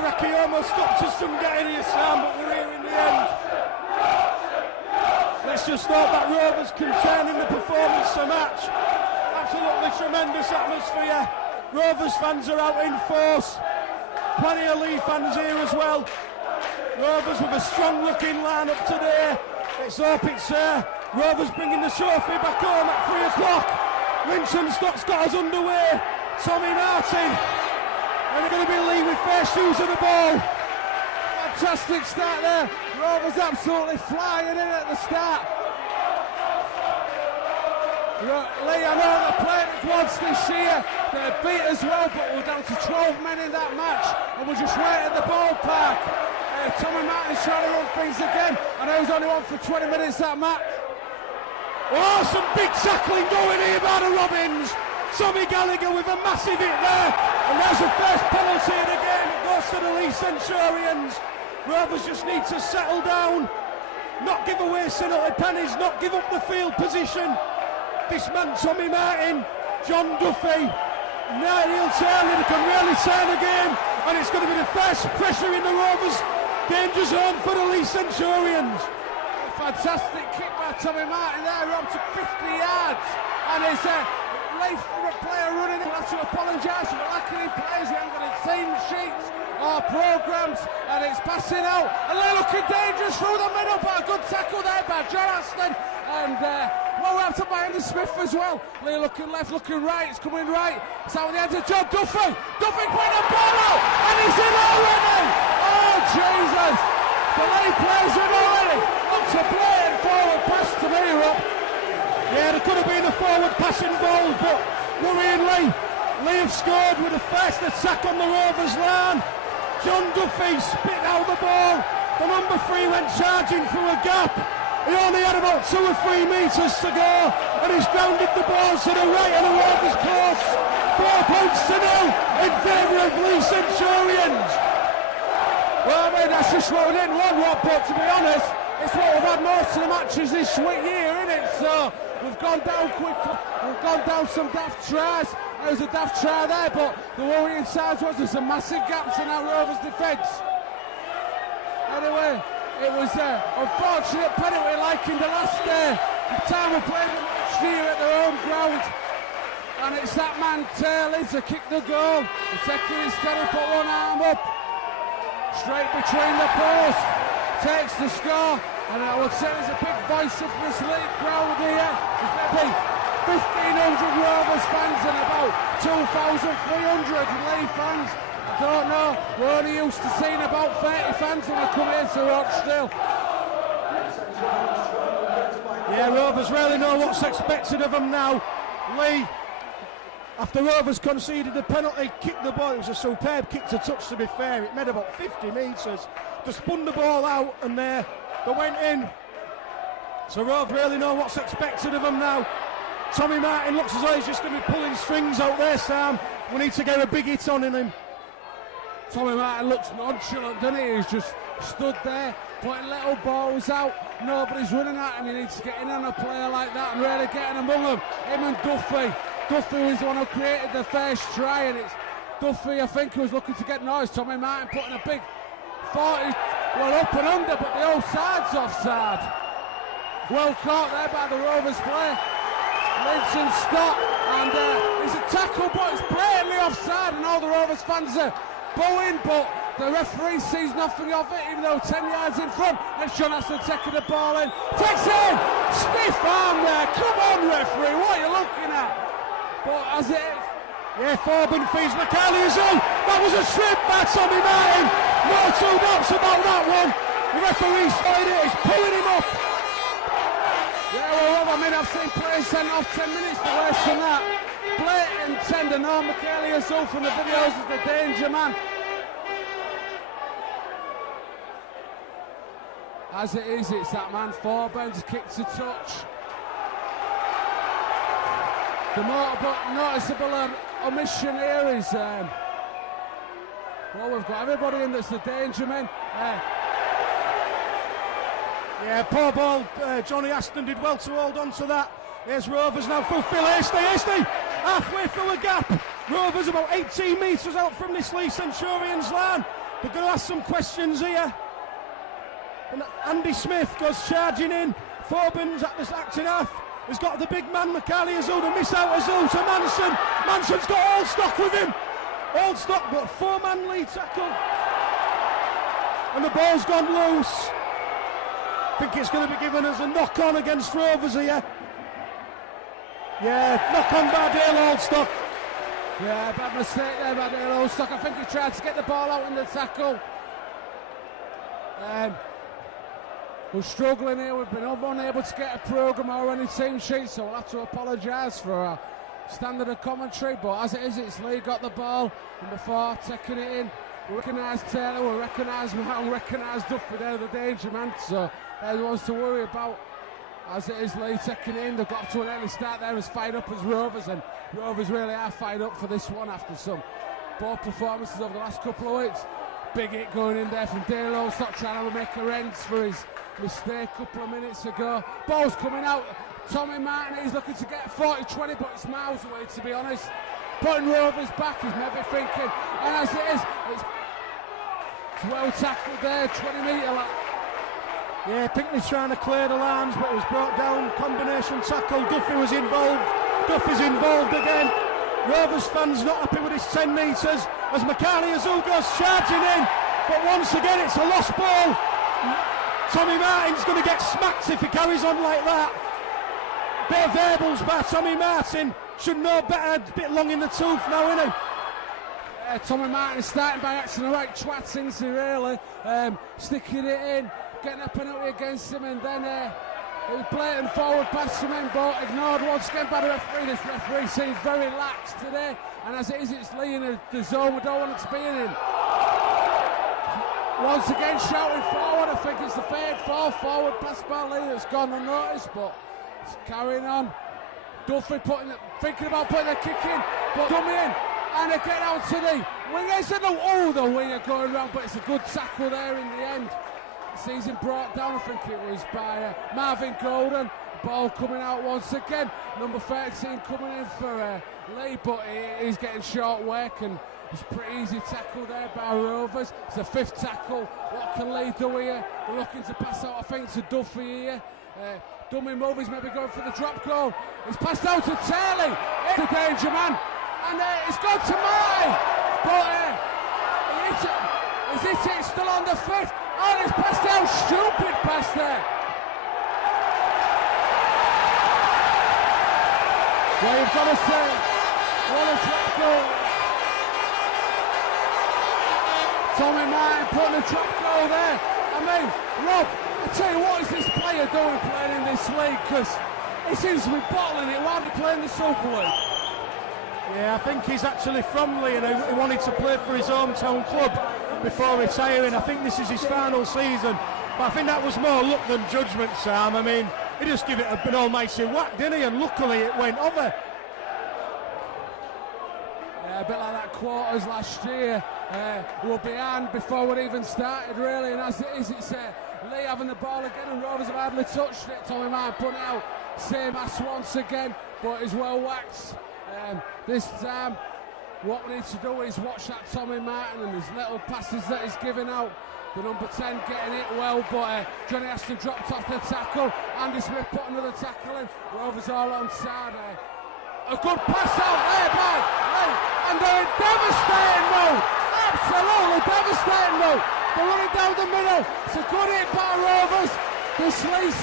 Iraqi almost stopped us from getting here, Sam, but we're here in the end. Let's just hope that Rovers can turn in the performance to match. Absolutely tremendous atmosphere. Rovers fans are out in force. Plenty of Leigh fans here as well. Rovers with a strong looking line-up today. Let's hope it's Rovers bringing the trophy back home at 3 o'clock. Lintonstock's got us underway. Tommy Martin. And they're going to be Leigh with first shoes of the ball. Fantastic start there. Rovers absolutely flying in at the start. Leigh, I know they played it once this year. They beat as well, but we're down to 12 men in that match. And we're just right at the ballpark. Tommy Martin's trying to run things again. I know he's only on for 20 minutes that match. Oh, some big tackling going here by the Robins. Tommy Gallagher with a massive hit there. And there's the first penalty of the game. It goes to the Leigh Centurions. Rovers just need to settle down, not give away penalty pennies, not give up the field position. This man, Tommy Martin, John Duffy, Neil Taylor, they can really turn the game. And it's going to be the first pressure in the Rovers danger zone for the Leigh Centurions. A fantastic kick by Tommy Martin there, up to 50 yards. And it's a Leigh player running. We'll have to apologise for lacking in players. We haven't got any team sheets or programmes. And it's passing out. And they're looking dangerous through the middle, but a good tackle there by John Aston. And well wrapped up by Andy Smith as well. Leigh looking left, looking right. It's coming right. It's out with the end of John Duffy. Duffy putting the ball out. And he's in already. Oh, Jesus. The Leigh players in already. Looks a blatant forward pass to me, Rob. Yeah, there could have been a forward pass involved, but worrying Leigh. Leigh have scored with the first attack on the Rovers line. John Duffy spit out the ball. The number 3 went charging through a gap. He only had about 2 or 3 metres to go, and he's grounded the ball to the right of the Rovers post. 4 points to 0 in favour of Leigh Centurions. Well, I mean, that's just what we didn't want, Rob, but to be honest, it's what we've had most of the matches this year, isn't it? So we've gone down quickly, we've gone down some daft tries. There was a daft try there, but the worrying side was there's some massive gaps in our Rovers defence. Anyway, it was an unfortunate penalty like in the last time we played the match here at their own ground. And it's that man Taylor to kick the goal. He's taking his steady, put one arm up. Straight between the posts. Takes the score. And I would say there's a big voice of this Leigh crowd here. There's maybe 1,500 Rovers fans and about 2,300 Leigh fans. I don't know, we're only used to seeing about 30 fans when we come here to Rochdale. Yeah, Rovers really know what's expected of them now. Leigh, after Rovers conceded the penalty, kicked the ball. It was a superb kick to touch, to be fair. It made about 50 metres. They spun the ball out and they went in. So Rovers really know what's expected of them now. Tommy Martin looks as though he's just going to be pulling strings out there, Sam. We need to get a big hit on in him. Tommy Martin looks nonchalant, doesn't he? He's just stood there, putting little balls out. Nobody's running at him. He needs to get in on a player like that and really get in among them. Him and Duffy. Duffy was the one who created the first try, and it's Duffy, I think, who was looking to get noise. Tommy Martin putting a big 40, well, up and under, but the offside's offside. Well caught there by the Rovers player. Linton stop, and it's a tackle, but it's blatantly offside, and all the Rovers fans are bowing, but the referee sees nothing of it, even though 10 yards in front. It's John Aston taking the ball in. Takes in! Stiff arm there. Come on, referee, what are you looking at? But as it is. Yeah, Forbin feeds McCarley as well. That was a trip by Tommy Martin. No two doubts about that one. The referee spotted it, he's pulling him up. Yeah, well, Rob, I mean, I've seen players sent off 10 minutes for worse than that. Blatant tender. No, McCarley herself from the videos is the danger man. As it is, it's that man Forburn's kick to touch. The noticeable omission here is well, we've got everybody in that's the danger man. Yeah, poor ball. Johnny Aston did well to hold on to that. Here's Rovers now for Phil Hasty. Hasty halfway through a gap. Rovers about 18 metres out from this Leigh Centurions line. They're going to ask some questions here. And Andy Smith goes charging in. Forbin's at this acting half. He's got the big man, Mikhaili Azul, to miss out Azul to Manson. Manson's got Allstock with him. Allstock, but 4-man Leigh tackle. And the ball's gone loose. I think it's going to be given as a knock-on against Rovers here. Yeah, knock-on by Dale Allstock. Yeah, bad mistake there by Dale Allstock. I think he tried to get the ball out in the tackle. We're struggling here. We've been unable to get a programme or any team sheet, so we'll have to apologise for our standard of commentary. But as it is, it's Leigh got the ball. Number 4, taking it in. We recognise Taylor, we recognise Brown, we recognise Duffy, they're the danger man. So they're the ones to worry about. As it is, Leigh taking it in. They've got to an early start there, as fired up as Rovers, and Rovers really are fired up for this one after some poor performances over the last couple of weeks. Big hit going in there from Dale Allstock, trying to make amends for his mistake a couple of minutes ago. Ball's coming out. Tommy Martin, he's looking to get 40-20, but it's miles away, to be honest. Putting Rovers back, he's maybe thinking, and as it is, it's well tackled there, 20-metre line. Yeah, Pinckney's trying to clear the lines, but it was brought down. Combination tackle. Duffy was involved. Duffy's involved again. Rovers fans not happy with his 10 metres as Mikhaili Azul goes charging in, but once again it's a lost ball. Tommy Martin's going to get smacked if he carries on like that. Bit of verbals by Tommy Martin. Should know better. A bit long in the tooth now, isn't he? Tommy Martin starting by acting the right twat, isn't he, really? Sticking it in, getting a penalty against him, and then it was blatant forward pass from him, but ignored once again by the referee. This referee seems very lax today, and as it is, it's Leigh in the zone we don't want it to be in. Once again shouting forward. I think it's the third forward pass by Leigh that's gone unnoticed, but it's carrying on. Duffy thinking about putting a kick in, but dummy in, and they get out to the winger. The winger going round, but it's a good tackle there in the end. Sees him brought down, I think it was by Marvin Golden. Ball coming out once again. Number 13 coming in for Leigh, but he's getting short work, and it's a pretty easy tackle there by Rovers. It's the 5th tackle. What can Leigh do here? They're looking to pass out, I think, to Duffy here. Dummy move, he's maybe going for the drop goal. It's passed out to Taylor. It's the danger man, and it's gone to Martin. But is it still on the 5th? Oh, it's passed out. Stupid pass there. Well, you've got to say, what a drop goal. Tommy Martin putting a drop goal there. I mean, Rob, I tell you what is this player doing playing in this league, because he seems to be bottling it while he's playing the Super League. Yeah, I think he's actually from Leigh and he wanted to play for his hometown club before retiring. I think this is his final season, but I think that was more luck than judgment, Sam. I mean, he just gave it an almighty whack, didn't he? And luckily it went over. Yeah, a bit like that quarters last year. We're behind before we'd even started, really, and as it is, it's Leigh having the ball again, and Rovers have hardly touched it. Tommy Martin putting it out, same as once again, but he's well waxed. This time, what we need to do is watch that Tommy Martin and his little passes that he's giving out. The number 10 getting it well, but Johnny Aston dropped off the tackle. Andy Smith put another tackle in. Rovers all on side. A good pass out there by Leigh, and they're devastating move. Absolutely devastating move. They're running down the middle. It's a good hit by Rovers. This Leigh.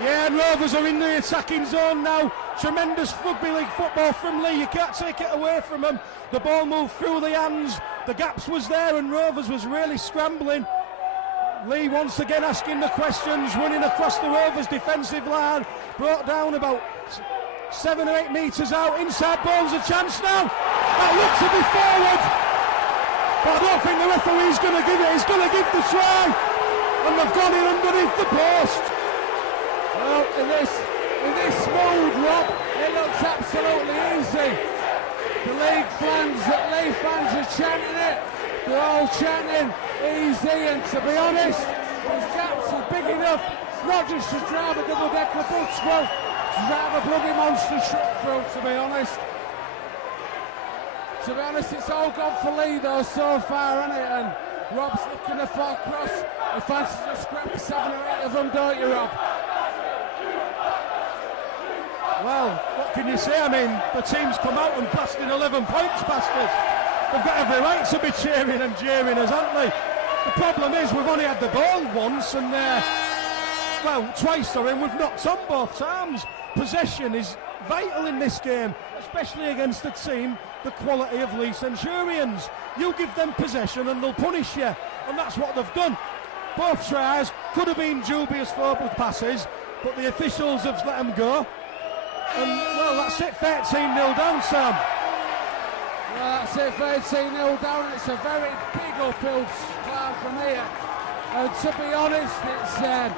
Yeah, and Rovers are in the attacking zone now. Tremendous rugby league football from Leigh. You can't take it away from them. The ball moved through the hands. The gaps was there, and Rovers was really scrambling. Leigh once again asking the questions, running across the Rovers defensive line. Brought down about 7 or 8 metres out. Inside ball's a chance now. That looks to be forward, but I don't think the referee's going to give it. He's going to give the try, and they've gone in underneath the post. Well, in this mode, Rob, it looks absolutely easy. The Leigh fans are chanting it. They're all chanting easy, and to be honest, those gaps are big enough not just to drive a double-decker bus through, to drive a bloody monster truck through, to be honest. To be honest, it's all gone for Leigh though so far, hasn't it? And Rob's looking for a cross. He fancies a scrap of 7 or 8 of them, don't you, Rob? Well, what can you say? I mean, the team's come out and blasted 11 points past us. They've got every right to be cheering and jeering us, haven't they? The problem is we've only had the ball once and, well, twice, sorry, and we've knocked on both times. Possession is vital in this game, especially against a team the quality of Leigh Centurions. You give them possession and they'll punish you, and that's what they've done. Both tries could have been dubious forward passes, but the officials have let them go. And, well, that's it, 13-0 down, Sam. Well, that's it, 13-0 down. It's a very big uphill climb from here. And to be honest, it's a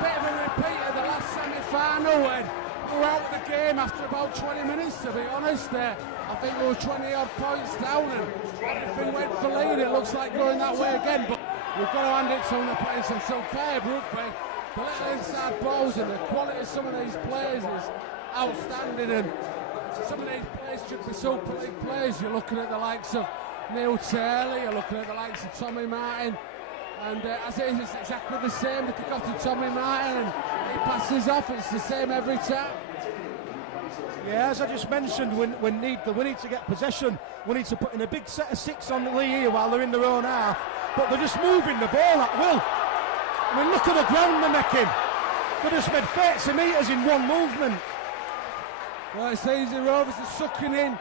bit of a repeat of the last semi-final when we were out of the game after about 20 minutes, to be honest. I think we were 20-odd points down and everything went for Leigh, and it looks like going that way again. But we've got to hand it to them playing some superb rugby. The little inside balls and the quality of some of these players is outstanding, and some of these players should be Super League players. You're looking at the likes of Neil Taylor, you're looking at the likes of Tommy Martin, and as it is, it's exactly the same. They kick off to Tommy Martin and he passes off, it's the same every time. Yeah, as I just mentioned, we need to get possession. We need to put in a big set of 6 on Leigh here while they're in their own half, but they're just moving the ball at will. I mean, look at the ground they're making. They just made 30 metres in one movement. Well, it's easy. Rovers are sucking in,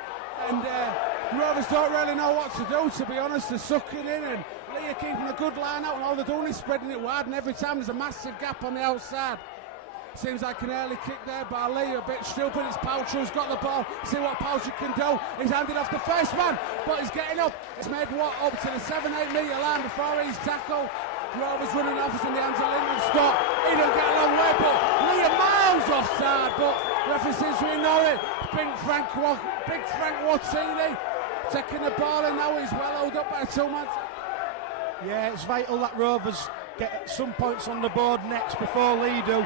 and the Rovers don't really know what to do, to be honest. They're sucking in, and Leigh are keeping a good line out, and all they're doing is spreading it wide, and every time there's a massive gap on the outside. Seems like an early kick there by Leigh, a bit stupid. It's Poucher who's got the ball. See what Poucher can do. He's handed off the first man, but he's getting up. It's made what, up to the 7-8 metre line before he's tackled. Rovers running off, it's in the hands of Lyndon Scott. He don't get a long way, but Leigh are miles offside, but referee seems to ignore it. Big Frank Wattini taking the ball, and now he's well held up by 2 man. Yeah, it's vital that Rovers get some points on the board next before Leigh do.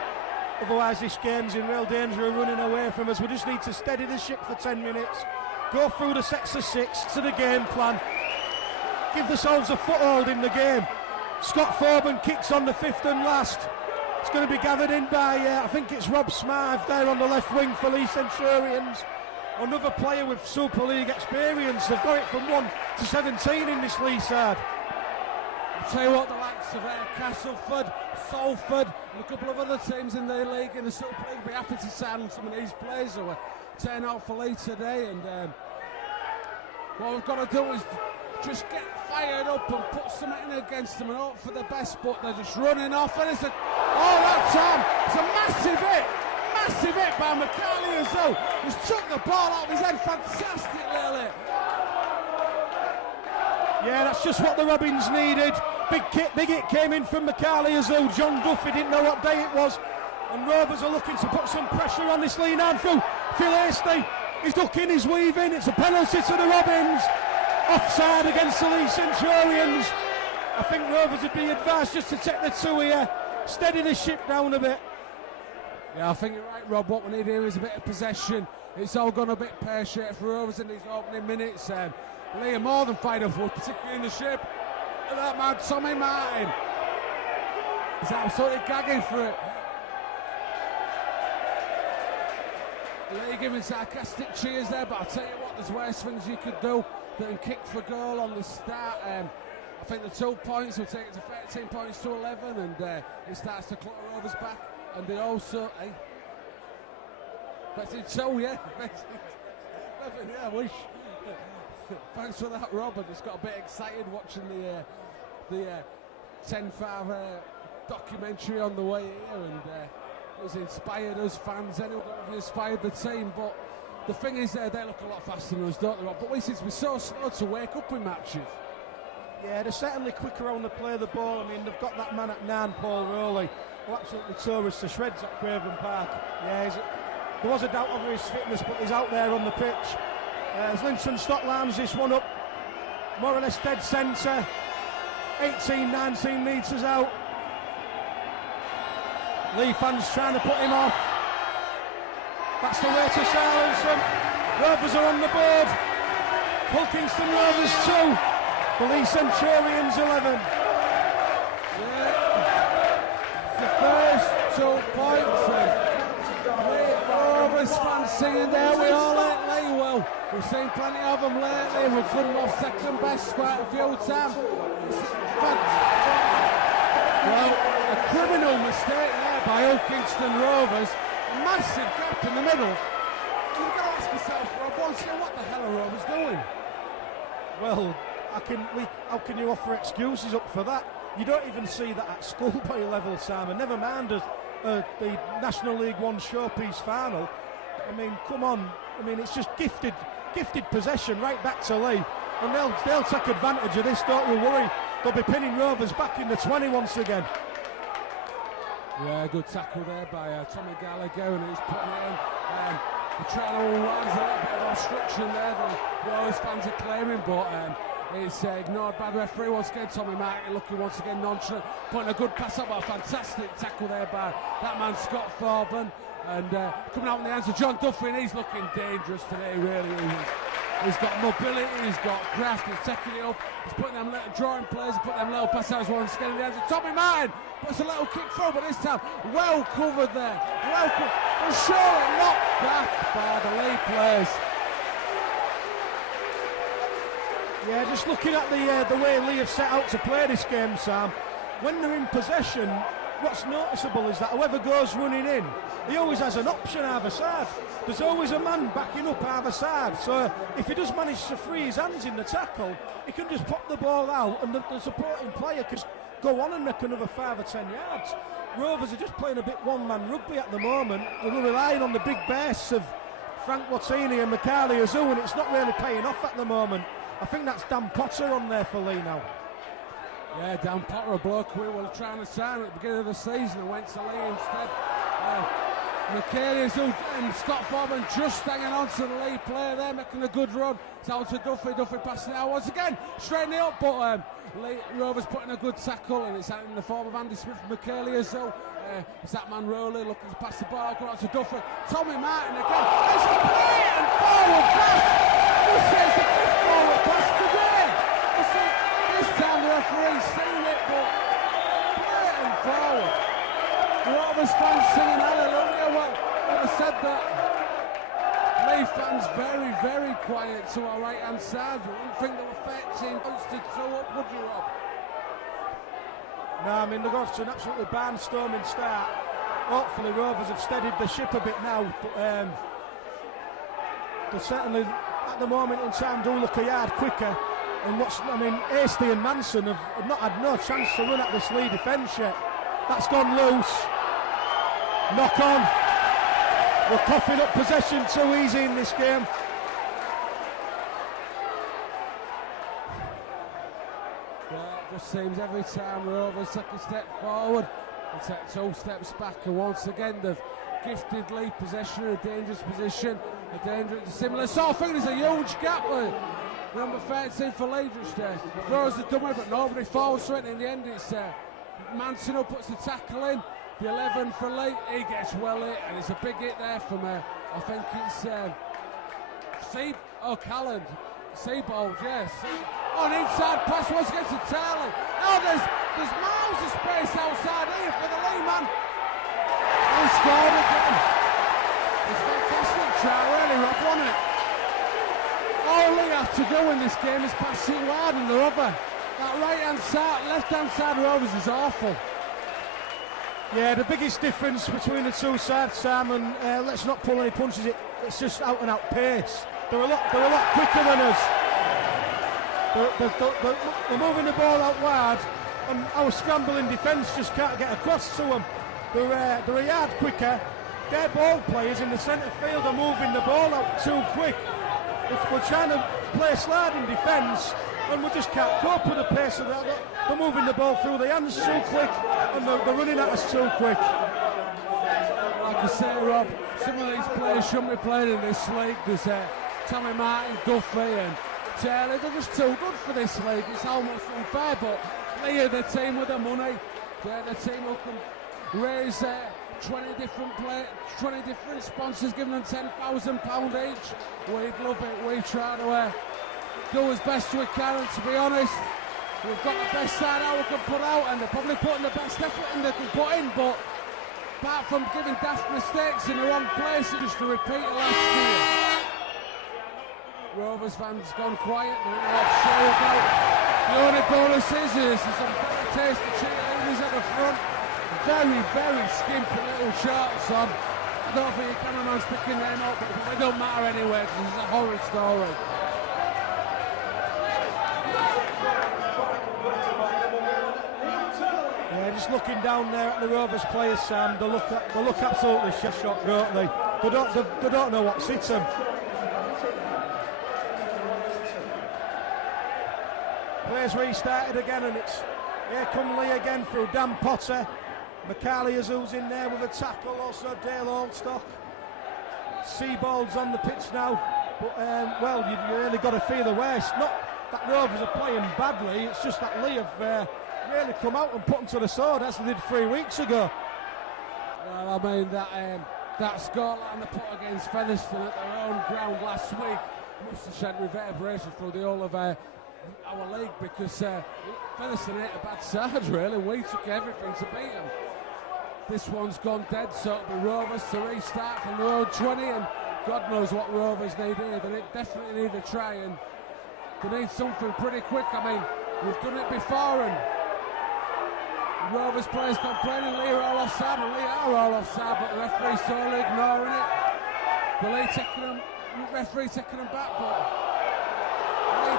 Otherwise this game's in real danger of running away from us. We just need to steady the ship for 10 minutes, go through the sets of 6 to the game plan, give themselves a foothold in the game. Scott Foban kicks on the 5th and last. It's going to be gathered in by, I think it's Rob Smythe there on the left wing for Leigh Centurions. Another player with Super League experience. They've got it from 1 to 17 in this Leigh side. I'll tell you what, the likes of Castleford, Salford, and a couple of other teams in the league, in the Super League, will be happy to sign some of these players who are turning out for Leigh today. And what we've got to do is just get fired up and put something in against them and hope for the best, but they're just running off. And it's that time, it's a massive hit by McCarley as well. He's took the ball out of his head, fantastic Lily. Yeah, that's just what the Robins needed. Big hit came in from McCarley as though John Duffy didn't know what day it was. And Rovers are looking to put some pressure on this Leigh now through Phil Hasty. He's ducking, he's weaving. It's a penalty to the Robins. Offside against the Leigh Centurions. I think Rovers would be advised just to take the 2 here, steady the ship down a bit. Yeah, I think you're right, Rob. What we need here is a bit of possession. It's all gone a bit pear-shaped for Rovers in these opening minutes. Leigh are more than fired up, particularly in the shape of that man, Tommy Martin. He's absolutely gagging for it. Leigh giving sarcastic cheers there, but I'll tell you what, there's worse things you could do than kick for goal on the start. I think the 2 points will take it to 13 points to 11, and it starts to clutter Rovers back. And they also, betting 2, yeah, 11, yeah, I wish. Thanks for that, Rob. I just got a bit excited watching the 10-5 documentary on the way here, and it was inspired us fans. Anyone that inspired the team, but the thing is, they look a lot faster than us, don't they, Rob? But we seem to be so slow to wake up in matches. Yeah, they're certainly quicker on the play of the ball. I mean, they've got that man at 9, Paul Rowley, who absolutely tore us to shreds at Craven Park. Yeah, there was a doubt over his fitness, but he's out there on the pitch. As Linton Stott lines this one up, more or less dead centre, 18, 19 metres out. Leigh fans trying to put him off. That's the way to silence him. Rovers are on the board. Kingston Rovers 2, the Leigh Centurions 11. Yeah, the first 2 points. Leigh Rovers fans singing there, we all like Leigh. Well, we've seen plenty of them lately, and we've put them off second best quite a few times. Well, a criminal mistake there by Kingston Rovers. A massive gap in the middle. You've got to ask yourself, Rob, once again, what the hell are Rovers doing? Well, how can you offer excuses up for that? You don't even see that at schoolboy level, Simon. Never mind the National League One showpiece final. I mean, come on. I mean, it's just gifted possession right back to Leigh, and they'll take advantage of this. Don't you worry. They'll be pinning Rovers back in the 20 once again. Yeah, good tackle there by Tommy Gallagher, and he's putting it in. The trailer lines a little bit of obstruction there. The Rovers fans are claiming, but it's ignored by the referee once again. Tommy Martin looking once again nonchalant, putting a good pass up, a fantastic tackle there by that man Scott Thorburn, and coming out in the hands of John Duffy, and he's looking dangerous today, really. He's got mobility, he's got craft, he's taking it up, he's putting them little drawing plays, putting them little pass outs once again in the hands of Tommy Martin. Puts a little kick through, but this time well covered there. Well covered, but surely knocked back by the Leigh players. Yeah, just looking at the way Leigh have set out to play this game, Sam, when they're in possession, what's noticeable is that whoever goes running in, he always has an option either side. There's always a man backing up either side, so if he does manage to free his hands in the tackle, he can just pop the ball out, and the supporting player can go on and make another 5 or 10 yards. Rovers are just playing a bit one-man rugby at the moment. They're relying on the big base of Frank Watini and Macaulay Azou, and it's not really paying off at the moment. I think that's Dan Potter on there for Leigh now. Yeah, Dan Potter, a bloke we were trying to sign at the beginning of the season, and went to Leigh instead. Macaulay Azou and Scott Thorburn just hanging on to the Leigh player there, making a good run. It's out to Duffy, Duffy passing it out once again, straightening it up, but Leigh Rovers putting a good tackle, and it's in the form of Andy Smith and Macaulay Azou. It's that man Rowley looking to pass the ball, going out to Duffy. Tommy Martin again, it's a blatant forward pass! This is the fifth forward pass today! This time the referee's seen it, but blatant forward. The Rovers fans singing hallelujah. Well, I said that. Leigh fans very, very quiet to our right hand side. You wouldn't think they were 13 points to 2 up, would you, Rob? No, I mean, they're off to an absolutely barnstorming start. Hopefully Rovers have steadied the ship a bit now, but they certainly at the moment in time do look a yard quicker. And Hasty and Manson have not had no chance to run at this Leigh defence yet. That's gone loose. Knock on. We're coughing up possession too easy in this game. Well, it just seems every time Rovers take a step forward, they take 2 steps back, and once again they've gifted Leigh possession in a dangerous position, a dangerous, similar sort of thing. There's a huge gap there. Number 13 for Leigh just throws the dummy, but nobody falls to it. In the end, it's Manson who puts the tackle in. The 11 for Leigh, he gets well hit, and it's a big hit there from I think it's Callan. Seabold, yes. On inside pass once again to Tarley. Oh, there's miles of space outside here for the Leigh man. He scored again. It's fantastic try, really, Rob, wasn't it? All Leigh have to do in this game is pass it wide, and the other, that right-hand side, left-hand side of Rovers is awful. Yeah, the biggest difference between the two sides, Sam, and let's not pull any punches. It's just out and out pace. They're a lot quicker than us. They're moving the ball out wide, and our scrambling defence just can't get across to them. They're a yard quicker. Their ball players in the centre field are moving the ball out too quick. We're trying to play sliding defence, and we just can't cope with the pace of that. They're moving the ball through the hands too quick, and they're running at us too quick. Like I say, Rob, some of these players shouldn't be playing in this league. There's Tommy Martin, Duffy and Taylor. They're just too good for this league. It's almost unfair, but Leigh are the team with the money. They're the team who can raise 20 different sponsors, giving them £10,000 each. We'd love it. We try to do as best we can, and to be honest, we've got the best side out we can put out, and they're probably putting the best effort in they can put in, but apart from giving daft mistakes in the wrong places, just to repeat of last year. Rovers fans gone quiet, they're not sure about. The only bonus is there's some better taste of cheerleaders at the front. Very, very skimpy little shorts on. I don't think your cameraman's picking them up, but it don't matter anyway, because it's a horror story. Yeah, just looking down there at the Rovers players, Sam, they look absolutely shell-shocked, don't they? They don't know what's hit them. Players restarted again, and it's here come Leigh again through Dan Potter. McCarley who's in there with a tackle, also Dale Oldstock. Seabold's on the pitch now, but well, you really got to feel the worst. Not that Rovers are playing badly, it's just that Leigh have really come out and put them to the sword as they did 3 weeks ago. Well, I mean, that scoreline they put against Featherstone at their own ground last week must have sent reverberations through the whole of our league, because Featherstone ain't a bad side, really. We took everything to beat them. This one's gone dead, so it'll be Rovers to restart from their own 20, and God knows what Rovers need here. They definitely need to try, and they need something pretty quick. I mean, we've done it before, and Rovers players complaining Leigh are all offside, and Leigh are all offside, but the referee's totally ignoring it. The referee taking them back, but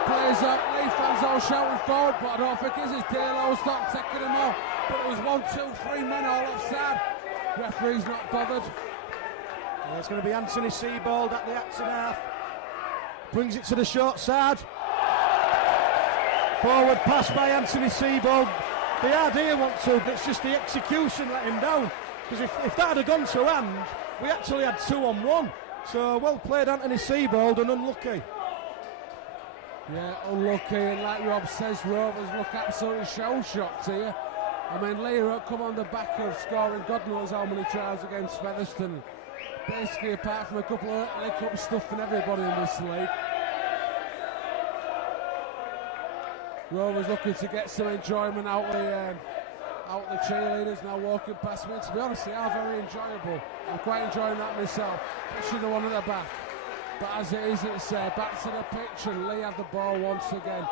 Leigh fans all shouting forward, but I don't think it's Dale Oldstock taking them off. But it was 1, 2, 3 men all offside. Referee's not bothered. Yeah, it's going to be Anthony Seabold at the Acton half. Brings it to the short side. Forward pass by Anthony Seabold. The idea wants to, it's just the execution let him down. Because if that had gone to hand, we actually had 2-on-1. So well played Anthony Seabold, and unlucky. Yeah, unlucky, and like Rob says, Rovers look absolutely shell-shocked here. I mean, Leigh come on the back of scoring God knows how many tries against Featherstone. Basically, apart from a couple of cup stuffing everybody in this league. Rovers looking to get some enjoyment out of the cheerleaders now walking past me. To be honest, they are very enjoyable. I'm quite enjoying that myself, especially the one at the back. But as it is, it's back to the pitch, and Leigh have the ball once again.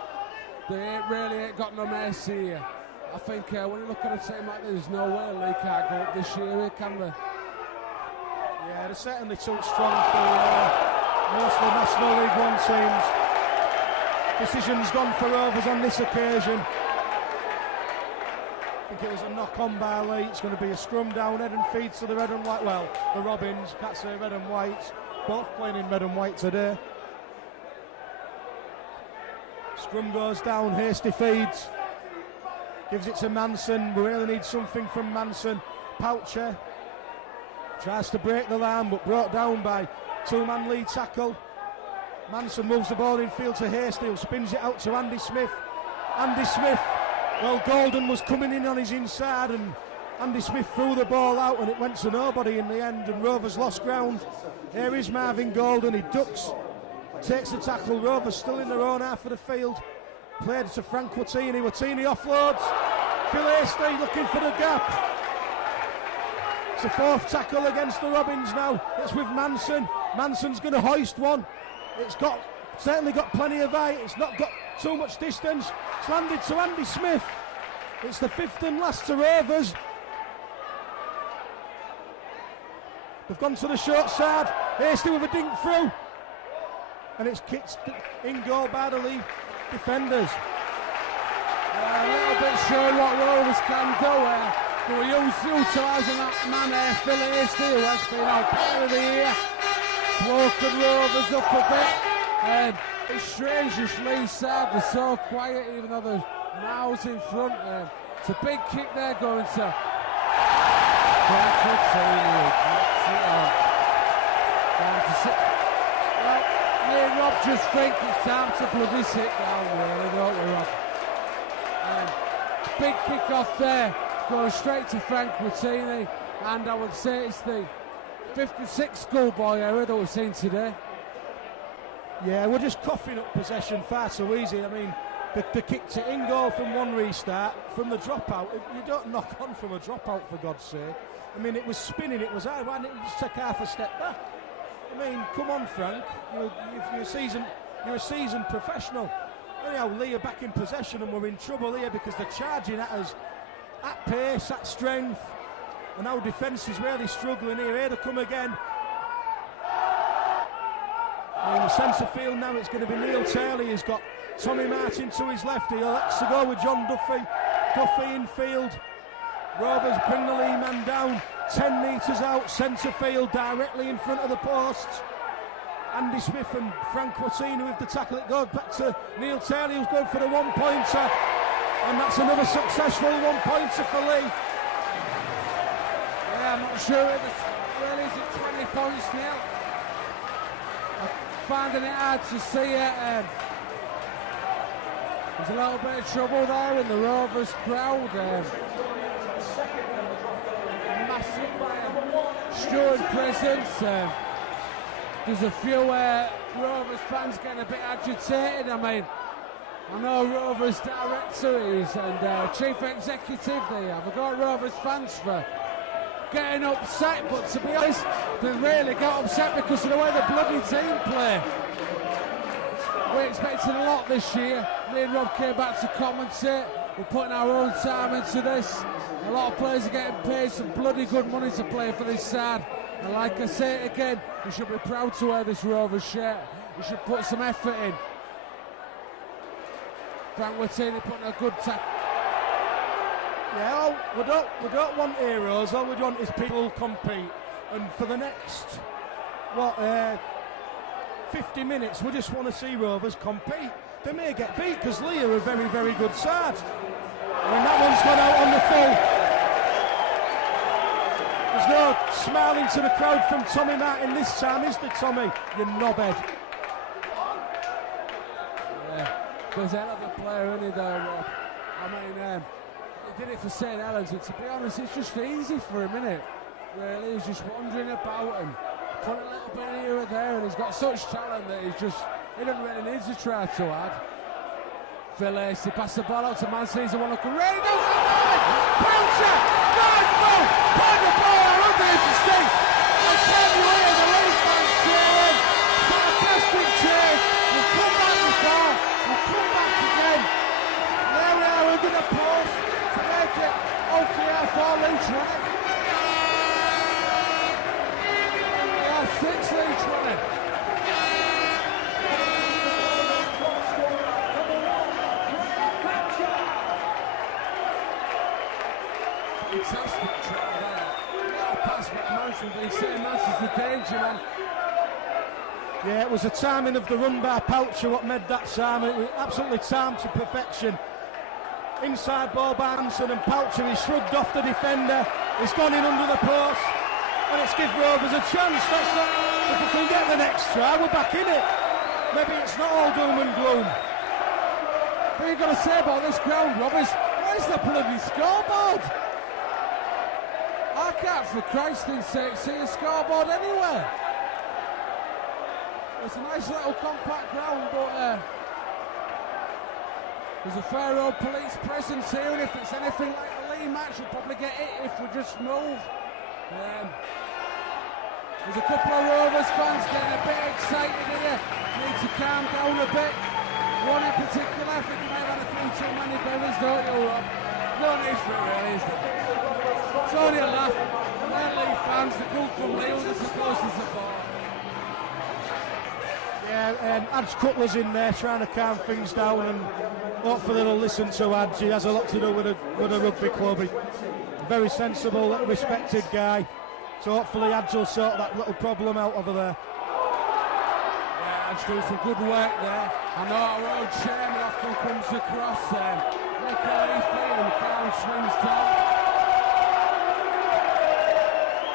They really ain't got no mercy here. I think when you look at a team like this, there's no way Leigh can't go up this year, can they? Yeah, they're certainly too strong for most of the National League One teams. Decision's gone for Rovers on this occasion. I think it was a knock-on by Leigh. It's going to be a scrum down, head and feed to the red and white. Well, the Robins, can't say red and white. Both playing in red and white today. Scrum goes down, hasty feeds. Gives it to Manson. We really need something from Manson. Poucher tries to break the line, but brought down by two-man lead tackle. Manson moves the ball in field to Hasty, who spins it out to Andy Smith. Andy Smith, well, Golden was coming in on his inside, and Andy Smith threw the ball out, and it went to nobody in the end, and Rovers lost ground. Here is Marvin Golden, he ducks, takes the tackle. Rovers still in their own half of the field. Played to Frank Watini. Watini offloads. Phil Hasty looking for the gap. It's a fourth tackle against the Robins now. It's with Manson. Manson's going to hoist one. It's certainly got plenty of height. It's not got too much distance. It's landed to Andy Smith. It's the fifth and last to Rovers. They've gone to the short side. Hasty with a dink through. And it's kicked in goal by the Leigh defenders. A little bit sure what Rovers can do. They were utilising that man, Phil Hasty, who has been our player of the year. Woken Rovers up a bit. It's strange this Leigh side, they're so quiet even though the now's in front. It's a big kick there going to well, me and Rob just think it's time to bloody sit down, really, don't we, Rob? Big kick off there, going straight to Frank Watini, and I would say it's the 56th schoolboy error that we've seen today. Yeah, we're just coughing up possession far too easy. I mean, they kicked it in goal from one restart, from the dropout. You don't knock on from a dropout, for God's sake. I mean, it was spinning, it was high. Why didn't you just take half a step back? I mean, come on, Frank. You're a seasoned professional. Anyhow, Leigh are back in possession, and we're in trouble here because they're charging at us at pace, at strength, and our defence is really struggling here. Here they come again. In the centre field now, it's going to be Neil Taylor. He's got Tommy Martin to his left. He elects to go with John Duffy. Duffy in field. Rovers bring the Leigh man down 10 metres out, centre field, directly in front of the posts. Andy Smith and Frank Wattina with the tackle. It goes back to Neil Taylor, who's going for the one-pointer. And that's another successful one-pointer for Leigh. Yeah, I'm not sure if it's really is it 20 points now. I'm finding it hard to see it. There's a little bit of trouble there in the Rovers crowd. Massive steward presence. There's a few Rovers fans getting a bit agitated. I mean, I know Rovers directors and chief executive, they have got Rovers fans for getting upset, but to be honest, they really got upset because of the way the bloody team play. We expected a lot this year. Me and Rob came back to commentate. We're putting our own time into this. A lot of players are getting paid some bloody good money to play for this side. And like I say it again, we should be proud to wear this Rovers shirt. We should put some effort in. Frank Watini putting a good tackle. Yeah, we don't want heroes. All we want is people who compete. And for the next 50 minutes, we just want to see Rovers compete. They may get beat because Leigh are a very, very good side. I mean, that one's gone out on the full. There's no smiling to the crowd from Tommy Martin this time, is there, Tommy? You knobhead. Yeah, there's hell of a player, isn't he, though, Rob? I mean, he did it for St Helens, and to be honest, it's just easy for him, isn't it? Really, he's just wandering about and putting a little bit here or there, and he's got such talent that he doesn't really need to try too hard. Phil Ace, he passed the ball out to Mancini, he's the one looking ready, goes the line! Pouncer! Nine-foot! Point the ball out there to see! And can you hear the Leigh fans cheering? Fantastic cheer! We'll come back before, we'll come back again. There we are under the post to make it OKR for Leigh Trent. Yeah, 6 Leigh Trent. Fantastic try there. Little pass back motion, but he's saying that's the danger man. Yeah, it was the timing of the run by Poucher what made that time. It was absolutely timed to perfection. Inside ball by Hanson, and Poucher, he shrugged off the defender. He's gone in under the post, and it's give Rovers a chance. That's not, if we can get the next try, we're back in it. Maybe it's not all doom and gloom. What are you going to say about this ground, Rob? Where's the bloody scoreboard? I can't, for Christ's sake, see a scoreboard anywhere. It's a nice little compact ground, but there's a fair old police presence here, and if it's anything like the Leigh match, we'll probably get it if we just move. There's a couple of Rovers fans getting a bit excited here. Need to calm down a bit. One in particular, I think you might have had a few too many berries, don't you, Rob? No need for it, really, is there? It's only a laugh. And they're Leigh fans, the group from Leigh, they're supposed to support. Yeah, Adge Cutler's in there trying to calm things down, and hopefully they'll listen to Adge. He has a lot to do with a rugby club. He's a very sensible, respected guy. So hopefully Adge will sort that little problem out over there. Yeah, Adge doing some good work there. I know our old chairman often comes across Nick Leafy and Carl swings down.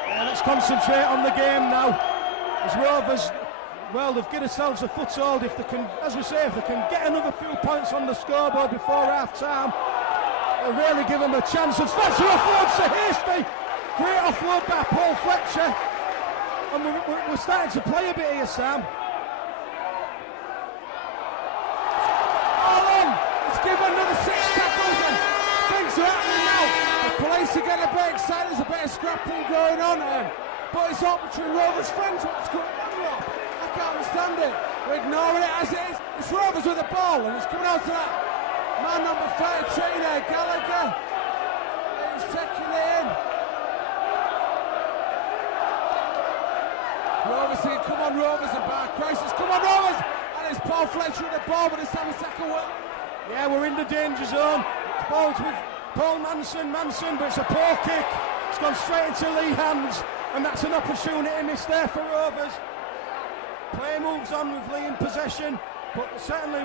Yeah, let's concentrate on the game now. As Rovers, well, they've given themselves a foothold. If they can, as we say, if they can get another few points on the scoreboard before half-time, it'll really give them a chance. And Fletcher offloads to Hasty. Great offload by Paul Fletcher. And we're starting to play a bit here, Sam. Leigh to get a bit excited. There's a bit of scrapping going on. But it's up between Rovers' friends. What's going on, Rob? I can't understand it. We're ignoring it as it is. It's Rovers with the ball, and it's coming out to that man number 13 there, Gallagher. He's taking it in. Rovers saying, come on Rovers, and bar crisis, come on Rovers! And it's Paul Fletcher with the ball, but it's time to tackle well. Yeah, we're in the danger zone. It's ball's with Paul Manson, but it's a poor kick. It's gone straight into Leigh hands, and that's an opportunity missed there for Rovers. Play moves on with Leigh in possession, but certainly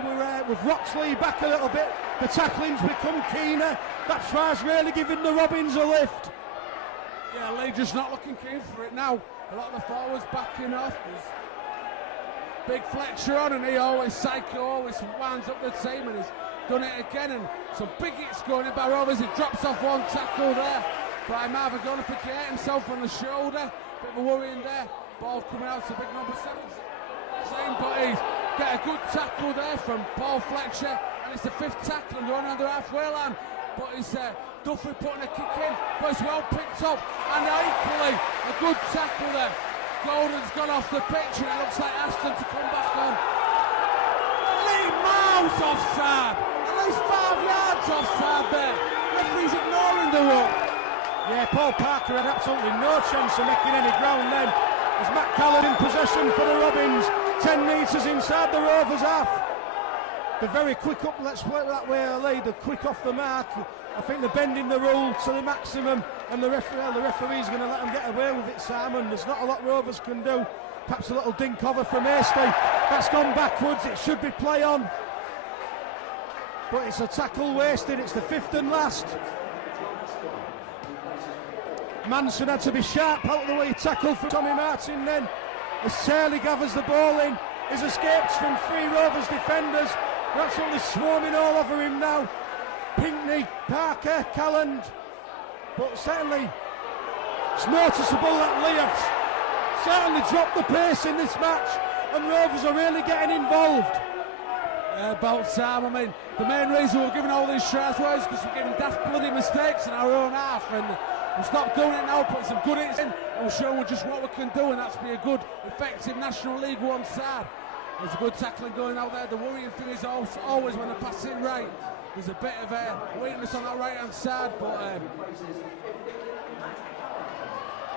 we've rocked Leigh back a little bit. The tackling's become keener. That try's really giving the Robins a lift. Yeah, Leigh just not looking keen for it now. A lot of the forwards backing off. There's big Fletcher on, and he always winds up the team, and he's done it again. And some big hits going in by Rovers. He drops off one tackle there by Marvin going to hit himself on the shoulder. Bit of a worry in there. Ball coming out to big number 7. Same, but he's get a good tackle there from Paul Fletcher, and it's the 5th tackle and going under halfway line. But it's Duffy putting a kick in, but it's well picked up, and equally a good tackle there. Golden's gone off the pitch, and it looks like Aston to come back on. Leigh miles offside, at least 5 yards offside there. Referee's ignoring the run. Yeah, Paul Parker had absolutely no chance of making any ground then. As Matt Callard in possession for the Robins, 10 metres inside the Rovers half. They're very quick up, let's play it that way, Leigh. They're quick off the mark. I think they're bending the rule to the maximum, and the referee's going to let them get away with it, Simon. There's not a lot Rovers can do. Perhaps a little dink over from Hasty. That's gone backwards, it should be play on. But it's a tackle wasted, it's the 5th and last. Manson had to be sharp out of the way, tackle for Tommy Martin then. As Turley gathers the ball in, his escapes from 3 Rovers defenders. They're absolutely swarming all over him now. Pinkney, Parker, Calland. But certainly, it's noticeable that Leigh have certainly dropped the pace in this match, and Rovers are really getting involved. About time. I mean, the main reason we're giving all these tries away is because we're getting daft bloody mistakes in our own half, and we'll stop doing it now, put some good hits in, and we'll show you just what we can do, and that's be a good, effective National League One side. There's a good tackling going out there. The worrying thing is always when they're passing right, there's a bit of a weakness on that right hand side, but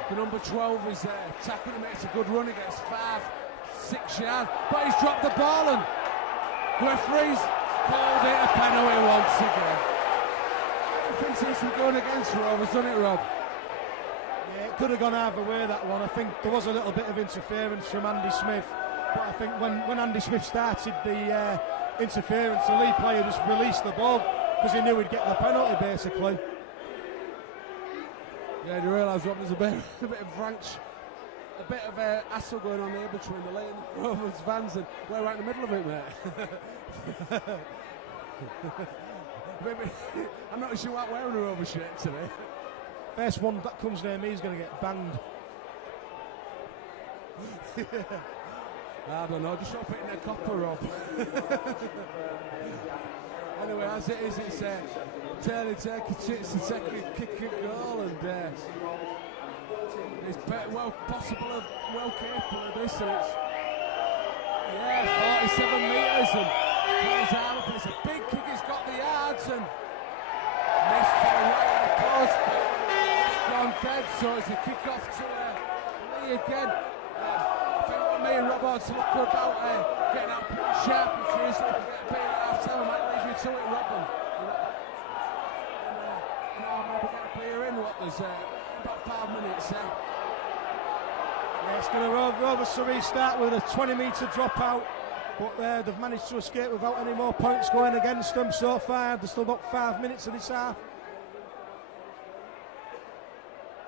the number 12 is tackling him. It's a good run. He gets 5-6 yards, but he's dropped the ball, and referees called it a penalty once again. I think seems to be going against Rovers, doesn't it, Rob? Yeah, it could have gone either way, that one. I think there was a little bit of interference from Andy Smith, but I think when Andy Smith started the interference, the Leigh player just released the ball because he knew he'd get the penalty, basically. Yeah, you realise, Rob, there's a bit of a hassle going on here between the Leigh and the Rovers fans, and we're right in the middle of it, mate. Maybe, I'm not sure I'm wearing a Rover shirt today. First one that comes near me is going to get banged. I don't know, just stop hitting a copper, Rob. Anyway, as it is, it's Turley taking chits and taking a kick and goal, and it's well capable of this, and it's 47 metres, and his arm up, it's a big kick, he's got the yards, and missed by right on the post, but it's gone dead, so it's a kick off to Leigh again. I think what me and Rob ought to look about getting out pretty sharp and furious, so we can get a bit at half time. I might leave you to it, Robin. Maybe get a player in. There's about 5 minutes there. Yeah, it's going to Rovers to restart with a 20-metre dropout, but they've managed to escape without any more points going against them so far. There's still about 5 minutes of this half.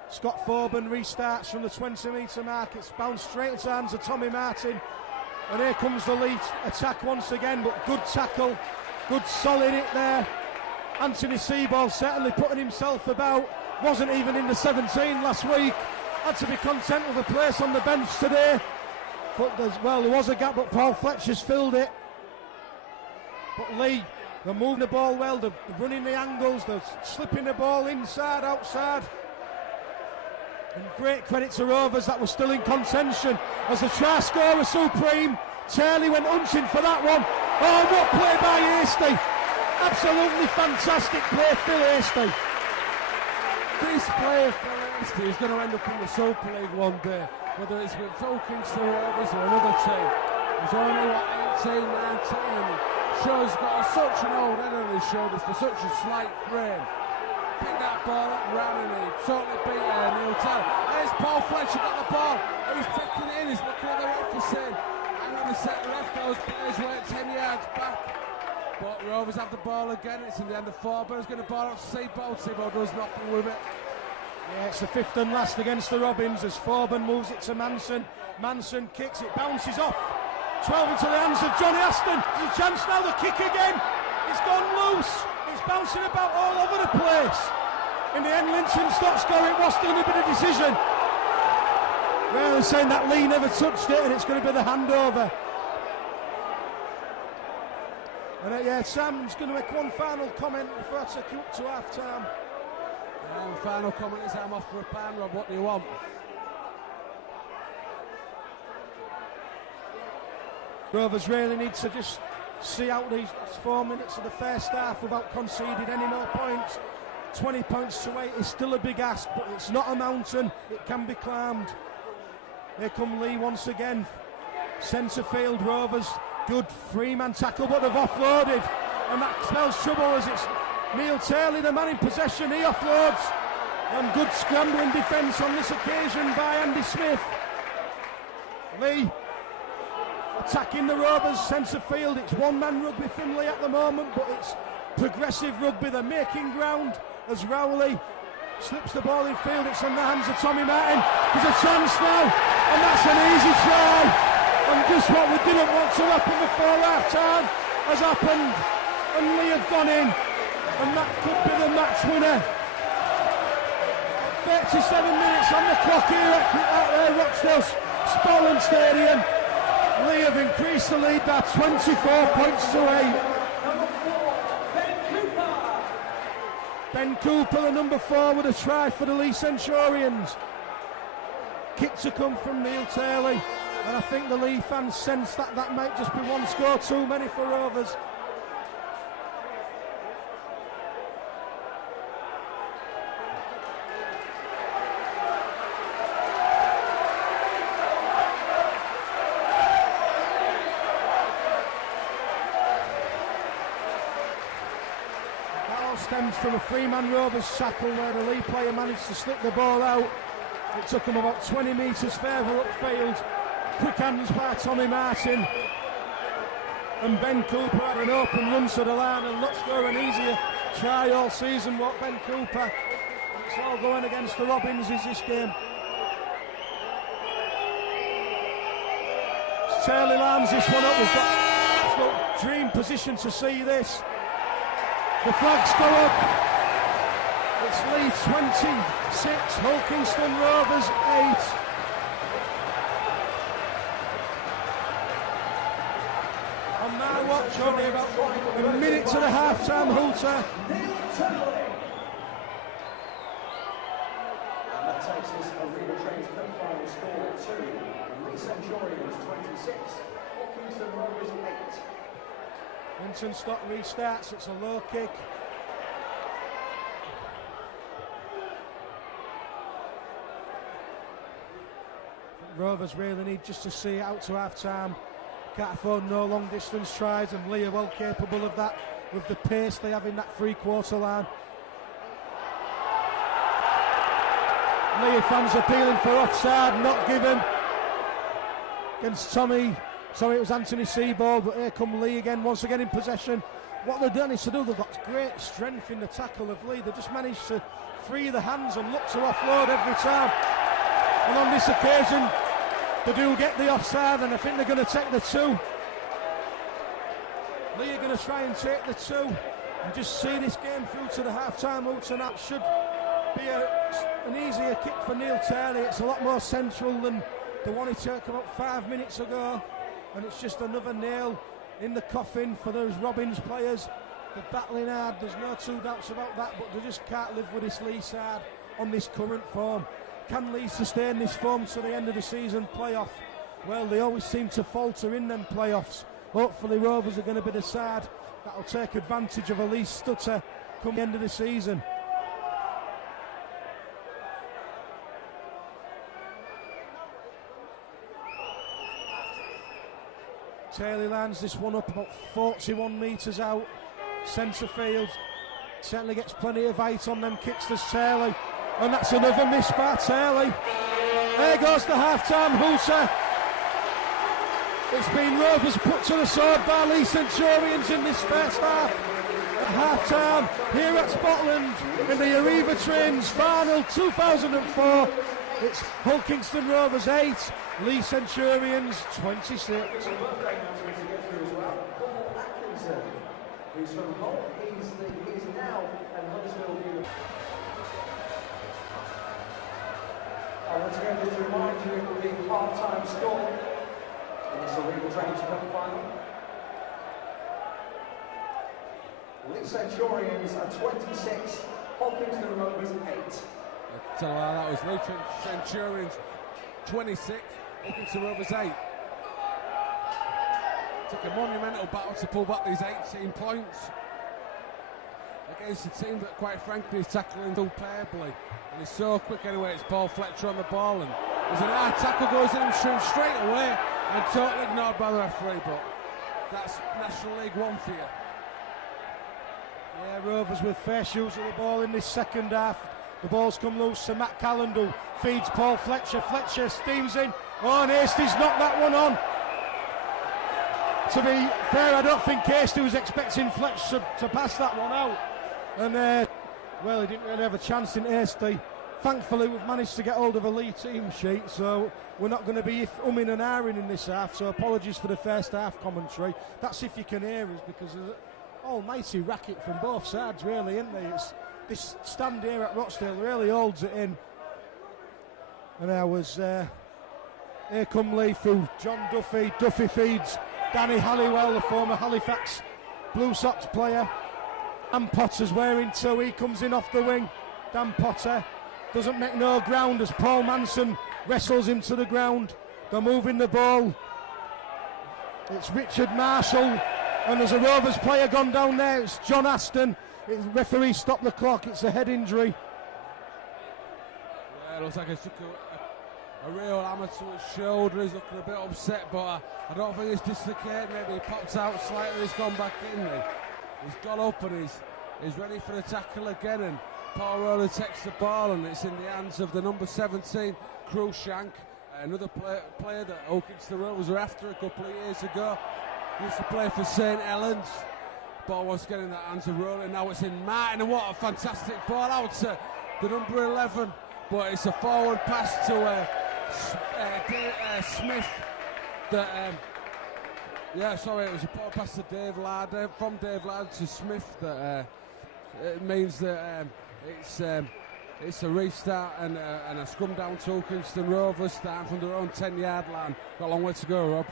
Scott Foban restarts from the 20-metre mark. It's bounced straight into the hands of Tommy Martin, and here comes the Leigh attack once again, but good tackle, good solid hit there. Anthony Seaball certainly putting himself about, wasn't even in the 17 last week, had to be content with a place on the bench today, but there was a gap, but Paul Fletcher's filled it. But Leigh They're moving the ball well, they're running the angles, they're slipping the ball inside, outside. And great credit to Rovers that was still in contention as the try scorer supreme. Turley went hunting for that one. Oh, what play by Hasty. Absolutely fantastic play, Phil Hasty. This player, Phil Hasty, is going to end up in the Super League one day, whether it's with Phil Kingston Rovers or another team. He's only, 18, 19, and shows got such an old head on his shoulders for such a slight frame. Picked that ball up round and he totally beat Neil Taylor. There's Paul Fletcher, got the ball. He's taking it in, he's looking at the ref for saying, I'm going to set the ref, those players went 10 yards back. But Rovers have the ball again, it's in the end of 4, but he's going to ball up to Seabold. Seabold does nothing with it. Yeah, it's the 5th and last against the Robins as Forban moves it to Manson. Manson kicks, it bounces off. 12 into the hands of Johnny Aston. There's a chance now, the kick again. It's gone loose. It's bouncing about all over the place. In the end, Linton stops going. It was still a bit of decision. Rather than saying that Leigh never touched it and it's going to be the handover. And yeah, Sam's going to make one final comment before I take you up to half time. Yeah, the final comment is I'm off for a pan, Rob. What do you want? Rovers really need to just see out these last 4 minutes of the first half without conceding any more points. 20 points to 8 is still a big ask, but it's not a mountain, it can be climbed. Here come Leigh once again. Centre field, Rovers, good 3-man tackle, but they've offloaded. And that spells trouble as it's Neil Taylor, the man in possession, he offloads. And good scrambling defence on this occasion by Andy Smith. Leigh attacking the Rovers centre field. It's one-man rugby from Leigh at the moment, but it's progressive rugby. They're making ground as Rowley slips the ball in field. It's in the hands of Tommy Martin. There's a chance now, and that's an easy try. And just what we didn't want to happen before half-time has happened, and Leigh have gone in, and that could be the match winner. 37 minutes on the clock here at Rochdale Spalding Stadium. Leigh have increased the lead by 24 points to 8. Ben Cooper, the number 4, with a try for the Leigh Centurions. Kick to come from Neil Taylor, and I think the Leigh fans sense that that might just be one score too many for Rovers. Stems from a 3-man Rovers tackle where the Leigh player managed to slip the ball out. It took him about 20 metres further upfield. Quick hands by Tommy Martin. And Ben Cooper had an open run to the line, and not score an easier try all season what Ben Cooper. It's all going against the Robins is this game. Turley lines this one up. We've got dream position to see this. The flags go up. It's Leigh 26, Hull Kingston Rovers 8. On my watch, only about a minute to the half-time hooter. And that takes us a real-trained final score 2. Leigh Centurions 26, Hull Kingston Rovers 8. Linton Stock restarts, it's a low kick. Rovers really need just to see it out to half-time. Can't afford no long-distance tries, and Leigh are well capable of that with the pace they have in that three-quarter line. Leigh fans appealing for offside, not given. Against Tommy. Sorry, it was Anthony Seabold, but here come Leigh again, once again in possession. What they've done is to do, they've got great strength in the tackle of Leigh. They just managed to free the hands and look to offload every time. And on this occasion, they do get the offside, and I think they're going to take the 2. Leigh are going to try and take the 2 and just see this game through to the half-time out, and that should be an easier kick for Neil Taylor. It's a lot more central than the one he took about 5 minutes ago. And it's just another nail in the coffin for those Robins players. They're battling hard, there's no two doubts about that, but they just can't live with this Leigh side on this current form. Can Leigh sustain this form to the end of the season playoff? Well, they always seem to falter in them playoffs. Hopefully Rovers are going to be the side that'll take advantage of a Leigh stutter come the end of the season. Taylor lines this one up about 41 metres out, centre field. Certainly gets plenty of height on them kicks, there's Taylor. And that's another miss by Taylor. There goes the half-time hooter. It's been Rovers put to the sword by Leigh Centurions in this first half. At half-time here at Scotland in the Arriva Trains final 2004. It's Hull Kingston Rovers 8, Leigh Centurions 26. Who's from Hull, he's now at Huddersfield United. Once again, just to remind you, it will be half-time score in this Arriva Trains Cup final. Leigh Centurions are 26, Hull Kingston Rovers 8. So that was Leigh Centurions 26, Hull Kingston Rovers 8. Took a monumental battle to pull back these 18 points against a team that, quite frankly, is tackling too terribly. And he's so quick anyway. It's Paul Fletcher on the ball, and there's an hard tackle goes in him straight away and totally ignored by the referee. But that's National League 1 for you. Yeah, Rovers with fair shoots of the ball in this second half. The ball's come loose to Matt Callandoo, feeds Paul Fletcher. Fletcher steams in. Oh, and Hastie's knocked that one on. To be fair, I don't think Hastie was expecting Fletcher to pass that one out. And, well, he didn't really have a chance in Hastie. Thankfully, we've managed to get hold of a Leigh team sheet, so we're not going to be umming and ahhing in this half, so apologies for the first half commentary. That's if you can hear us, because there's an almighty racket from both sides, really, isn't there? This stand here at Rochdale really holds it in. And I was, here come Leigh through John Duffy. Duffy feeds Danny Halliwell, the former Halifax Blue Sox player. Dan Potter's wearing two, he comes in off the wing. Dan Potter doesn't make no ground as Paul Manson wrestles him to the ground. They're moving the ball. It's Richard Marshall, and there's a Rovers player gone down there. It's John Aston. The referee stopped the clock, it's a head injury. Yeah, it looks like he took a real hammer to his shoulder. He's looking a bit upset, but I don't think it's dislocated. Maybe he popped out slightly, he's gone back in. He's got up and he's ready for the tackle again, and Paul Rowley takes the ball, and it's in the hands of the number 17, Cruikshank, another player that Hull Kingston Rovers were after a couple of years ago. He used to play for St Helens. Ball was getting in the hands of Rowley. Now it's in Martin, and what a fantastic ball out to the number 11. But it's a forward pass to Smith. It was a forward pass to Dave Ladd, from Dave Ladd to Smith. That it means that it's a restart and a scrum down to Kingston Rovers, starting from their own 10-yard line. Got a long way to go, Rob.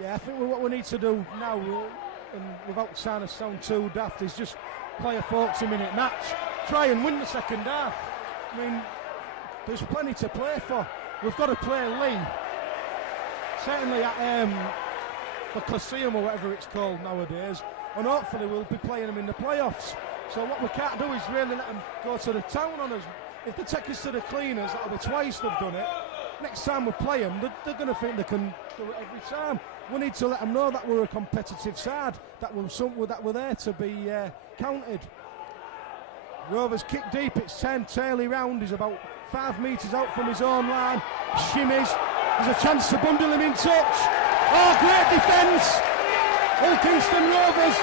Yeah, I think what we need to do now, and without trying to sound too daft, is just play a 40-minute match. Try and win the second half. I mean, there's plenty to play for. We've got to play Leigh. Certainly at the Coliseum or whatever it's called nowadays. And hopefully we'll be playing them in the playoffs. So what we can't do is really let them go to the town on us. If they take us to the cleaners, that'll be twice they've done it. Next time we play them, they're going to think they can do it every time. We need to let them know that we're a competitive side, that we're there to be counted. Rovers kick deep, it's 10, Taylor round, he's about 5 metres out from his own line, shimmies, there's a chance to bundle him in touch. Oh, great defence! Hull Kingston Rovers,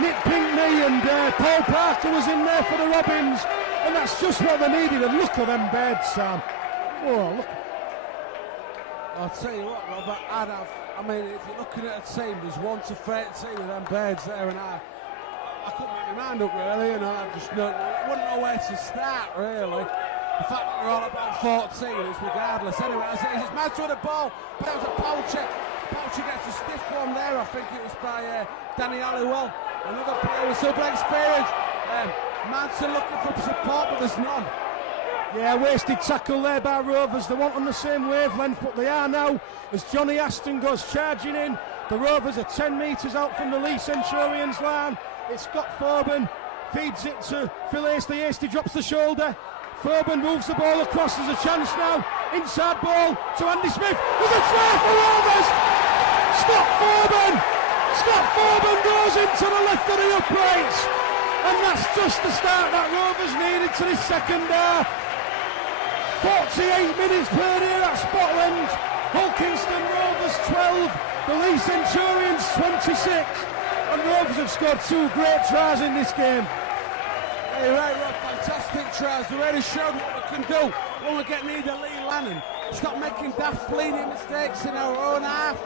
Nick Pinkney and Paul Parker was in there for the Robins, and that's just what they needed, and look at them beds, Sam. Oh, look. I'll tell you what, Robert, I mean, if you're looking at a team, there's 1 to 13 of them birds there, and I couldn't make my mind up really, and I just wouldn't know where to start really. The fact that we're all about 14 is regardless. Anyway, as it is, it's Mads with the ball, but that was a Poacher. Poacher gets a stiff one there, I think it was by Danny Halliwell. Another player with super experience. Manson looking for support, but there's none. Yeah, wasted tackle there by Rovers. They weren't on the same wavelength, but they are now as Johnny Aston goes charging in. The Rovers are 10 metres out from the Leigh Centurions line. It's Scott Foban, feeds it to Phil Hasty. Hasty drops the shoulder. Foban moves the ball across. There's a chance now. Inside ball to Andy Smith. There's a try for Rovers. Scott Foban goes into the left of the uprights. And that's just the start that Rovers needed to this second half. 48 minutes played here at Spotland. Hull Kingston Rovers 12, the Leigh Centurions 26. And Rovers have scored 2 great tries in this game. Hey, right, Rob, fantastic tries. They really showed what we can do when we get near the Leigh Lannon. Stop making daft bleeding mistakes in our own half.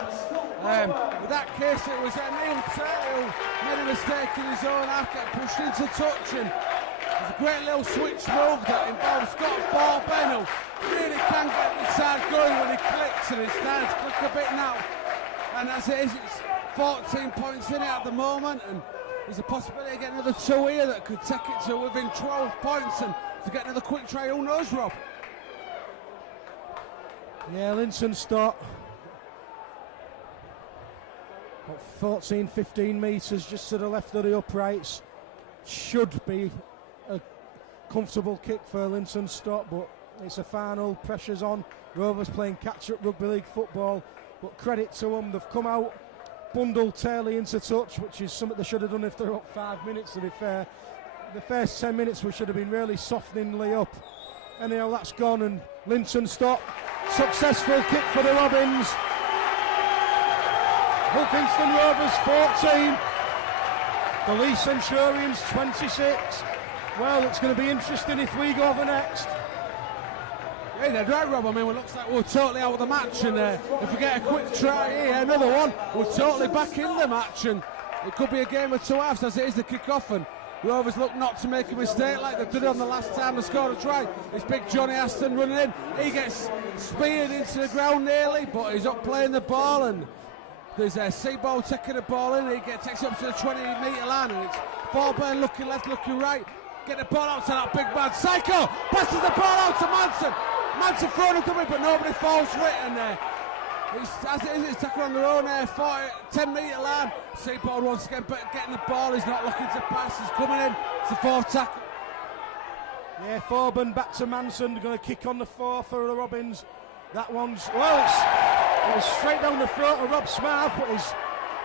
In that case, it was Neil Turner who made a mistake in his own half, get pushed into touch, and there's a great little switch move that involves Scott Foban, who really can get the side going when he clicks, and it's starting to click a bit now. And as it is, it's 14 points in it at the moment, and there's a possibility of getting another 2 here that could take it to within 12 points, and to get another quick try, who knows, Rob? Yeah, Linton Stott. 14-15 metres just to the left of the uprights. Should be a comfortable kick for Linton Stott, but it's a final, pressure's on. Rovers playing catch-up rugby league football, but credit to them, they've come out, bundled Turley into touch, which is something they should have done if they're up 5 minutes, to be fair. The first 10 minutes we should have been really softening Leigh up. Anyhow, that's gone, and Linton Stott, successful kick for the Robins. Hull Kingston Rovers 14, the Leigh Centurions 26. Well, it's going to be interesting if we go over next. Yeah, they're right, Rob. I mean, it looks like we're totally out of the match, and if we get a quick try here, another one, we're totally back in the match, and it could be a game of 2 halves as it is the kick-off, and Rovers look not to make a mistake like they did on the last time they scored a try. It's big Johnny Aston running in. He gets speared into the ground nearly, but he's up playing the ball, and there's Seabold taking the ball in. He takes it up to the 20-metre line, and it's Foban looking left, looking right. Get the ball out to that big man. Psycho passes the ball out to Manson. Manson throwing a dummy, but nobody falls for it, and as it is, it's tackle on their own 10-metre line. Seabold once again getting the ball. He's not looking to pass. He's coming in. It's the 4th tackle. Yeah, Foban back to Manson. They're going to kick on the 4th for the Robins. That one's, well, it was straight down the throat of Rob Smart, but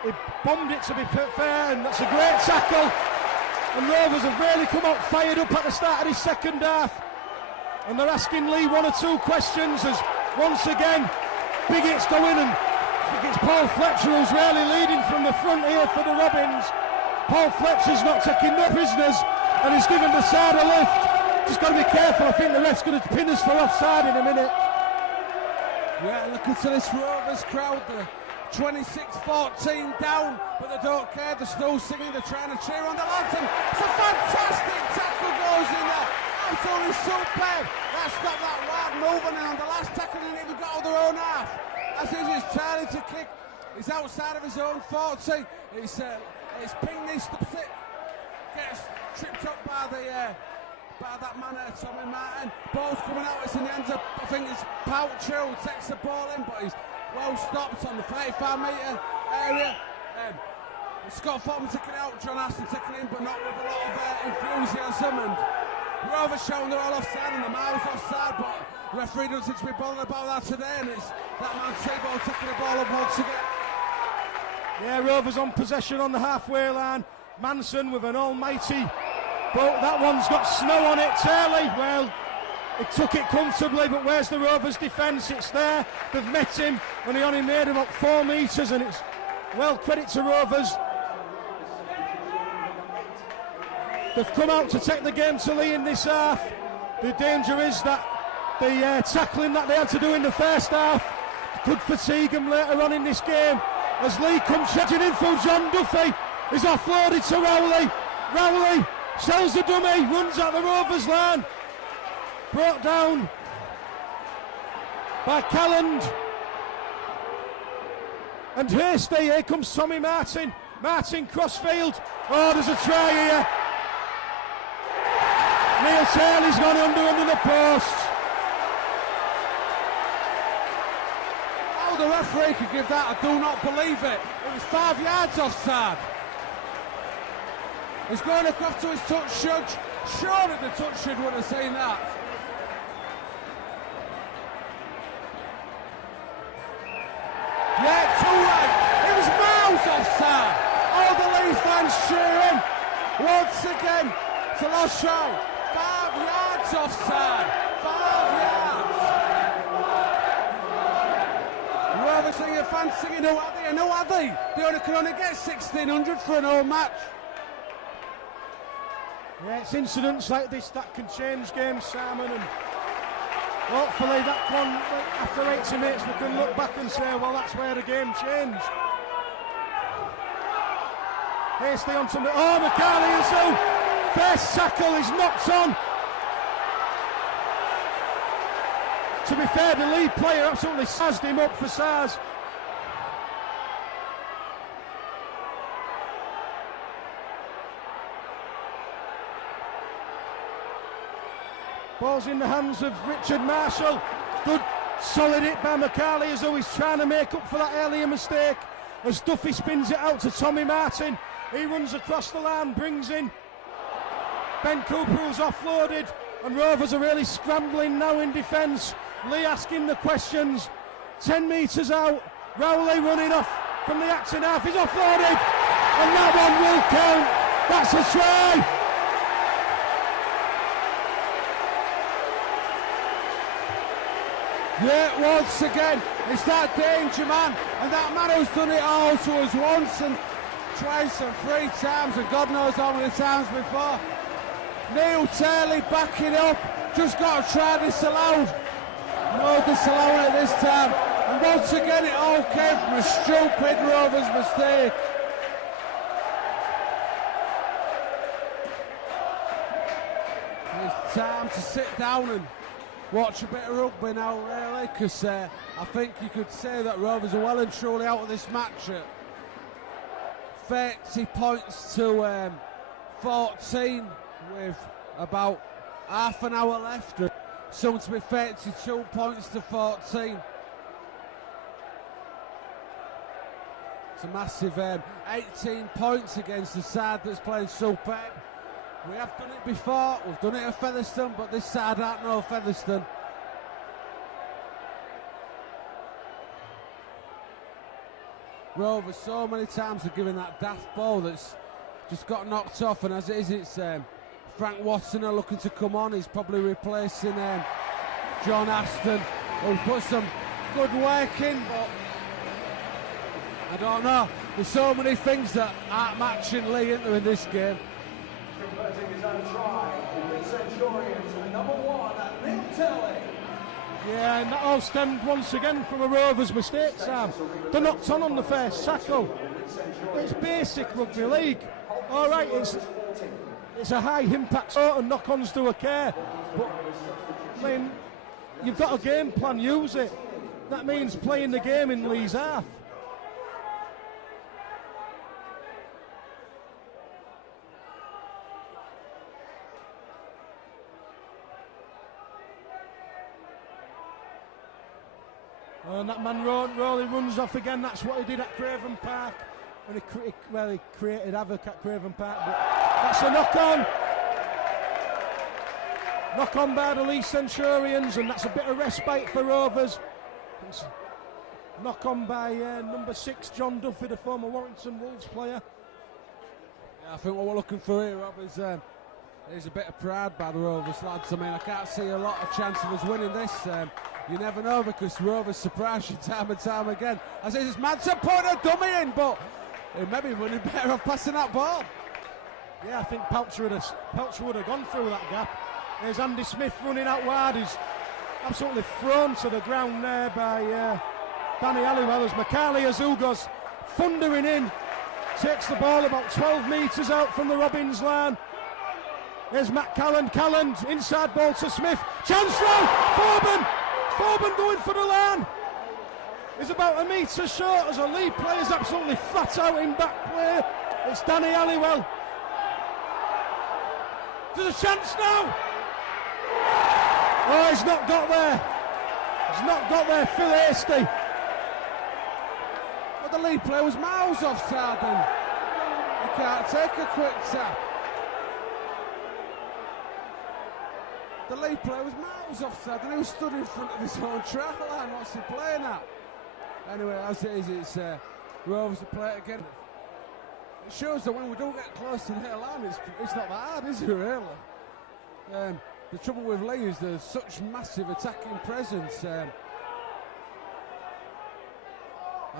he bombed it, to be fair, and that's a great tackle. And Rovers have really come out fired up at the start of this second half. And they're asking Leigh 1 or 2 questions as once again Biggett's going, and it's Paul Fletcher who's really leading from the front here for the Robins. Paul Fletcher's not taking no prisoners, and he's given the side a lift. Just got to be careful. I think the ref's going to pin us for offside in a minute. Yeah, look at this Rovers crowd. They're 26-14 down, but they don't care. They're still singing. They're trying to cheer on the lads. And it's a fantastic tackle goes in there. Absolutely superb. That stopped that wide moving, and on the last tackle, they didn't even got out their own half. As he's trying to kick, he's outside of his own 40. It's pinged, he stops it. Gets tripped up by that man, Tommy Martin. Ball's coming out, it's in the hands of, I think it's Poucher who takes the ball in, but he's well stopped on the 35-metre area. Scott Foban taking it out, John Aston taking it in, but not with a lot of enthusiasm. And Rovers showing they're all offside, and the miles offside, but the referee doesn't seem to be bothered about that today, and it's that man Seabold taking the ball up once again. Yeah, Rovers on possession on the halfway line. Manson with an almighty, but that one's got snow on it. Turley, well, he took it comfortably, but where's the Rovers defence? It's there. They've met him, and he only made about 4 metres, and it's, well, credit to Rovers. They've come out to take the game to Leigh in this half. The danger is that the tackling that they had to do in the first half could fatigue them later on in this game. As Leigh comes charging in through John Duffy, is offloaded to Rowley. Rowley sells the dummy, runs at the Rovers line. Brought down by Calland. And Hasty, here comes Tommy Martin. Martin crossfield. Oh, there's a try here. Neil Taylor's gone under the post. Oh, the referee could give that. I do not believe it. It was 5 yards offside. He's going across to his touch judge. Surely the touch judge would have seen that. Yeah, too right. It was miles offside. All the Leigh fans cheering. Once again, it's a lost show. 5 yards offside. 5 yards. Rovers singing, fans singing, who are they and who are they? They can only get 1,600 for an whole match. Yeah, it's incidents like this that can change games, Simon, and hopefully that one, after 80 minutes, we can look back and say, well, that's where the game changed. Hasty onto me. Oh, McCarley first tackle is knocked on. To be fair, the lead player absolutely sazzed him up for Sars. Ball's in the hands of Richard Marshall. Good solid hit by McCarley as though he's trying to make up for that earlier mistake. As Duffy spins it out to Tommy Martin. He runs across the line, brings in Ben Cooper, who's offloaded, and Rovers are really scrambling now in defence. Leigh asking the questions. 10 metres out. Rowley running off from the acting half. He's offloaded, and that one will count. That's a try. Yeah, once again, it's that danger man, and that man who's done it all to us once and twice and 3 times, and God knows how many times before. Neil Taylor backing up, just got to try disallowed. No disallowing it this time, and once again it all came from a stupid Rovers mistake. It's time to sit down and watch a bit of rugby now, really, because I think you could say that Rovers are well and truly out of this match at 30 points to 14 with about half an hour left. Soon to be 32 points to 14. It's a massive 18 points against the side that's playing superb. We have done it before, we've done it at Featherstone, but this side aren't no Featherstone. Rovers so many times are giving that daft ball that's just got knocked off, and as it is, it's Frank Watson looking to come on. He's probably replacing John Aston, who put some good work in, but I don't know. There's so many things that aren't matching Leigh into in this game. Converting his own try, the Leigh Centurions, number 1, Neil Taylor. Yeah, and that all stemmed once again from a Rovers mistake, Sam. They're knocked on the first tackle. It's basic rugby league. All right, it's a high impact sort of knock-ons do occur, but I mean, you've got a game plan, use it. That means playing the game in Leigh's half. And that man Rowley runs off again. That's what he did at Craven Park. And he created havoc at Craven Park. But that's a knock-on. Knock-on by the Leigh Centurions, and that's a bit of respite for Rovers. It's knock-on by number 6, John Duffy, the former Warrington Wolves player. Yeah, I think what we're looking for here, Rob, is a bit of pride by the Rovers lads. I mean, I can't see a lot of chance of us winning this. You never know, because Rovers surprise you time and time again. As it is, Manson putting a dummy in, but he maybe would have been better off passing that ball. Yeah, I think Poucher would have gone through that gap. There's Andy Smith running out wide. He's absolutely thrown to the ground there by Danny Halliwell as McCarley Azugos thundering in. Takes the ball about 12 metres out from the Robbins line. There's Matt Calland, inside ball to Smith. Chance throw, Forbin going for the line. is about a metre short as a Leigh player is absolutely flat out in back play. It's Danny Halliwell. There's a chance now. Oh, he's not got there. He's not got there, Phil Hasty. But the Leigh player was miles offside then. He can't take a quick tap. The Leigh player was miles offside and he was stood in front of his own try line. What's he playing at? Anyway, as it is, it's Rovers to play it again. It shows that when we don't get close to their line, it's not that hard, is it, really? The trouble with Leigh is there's such massive attacking presence. I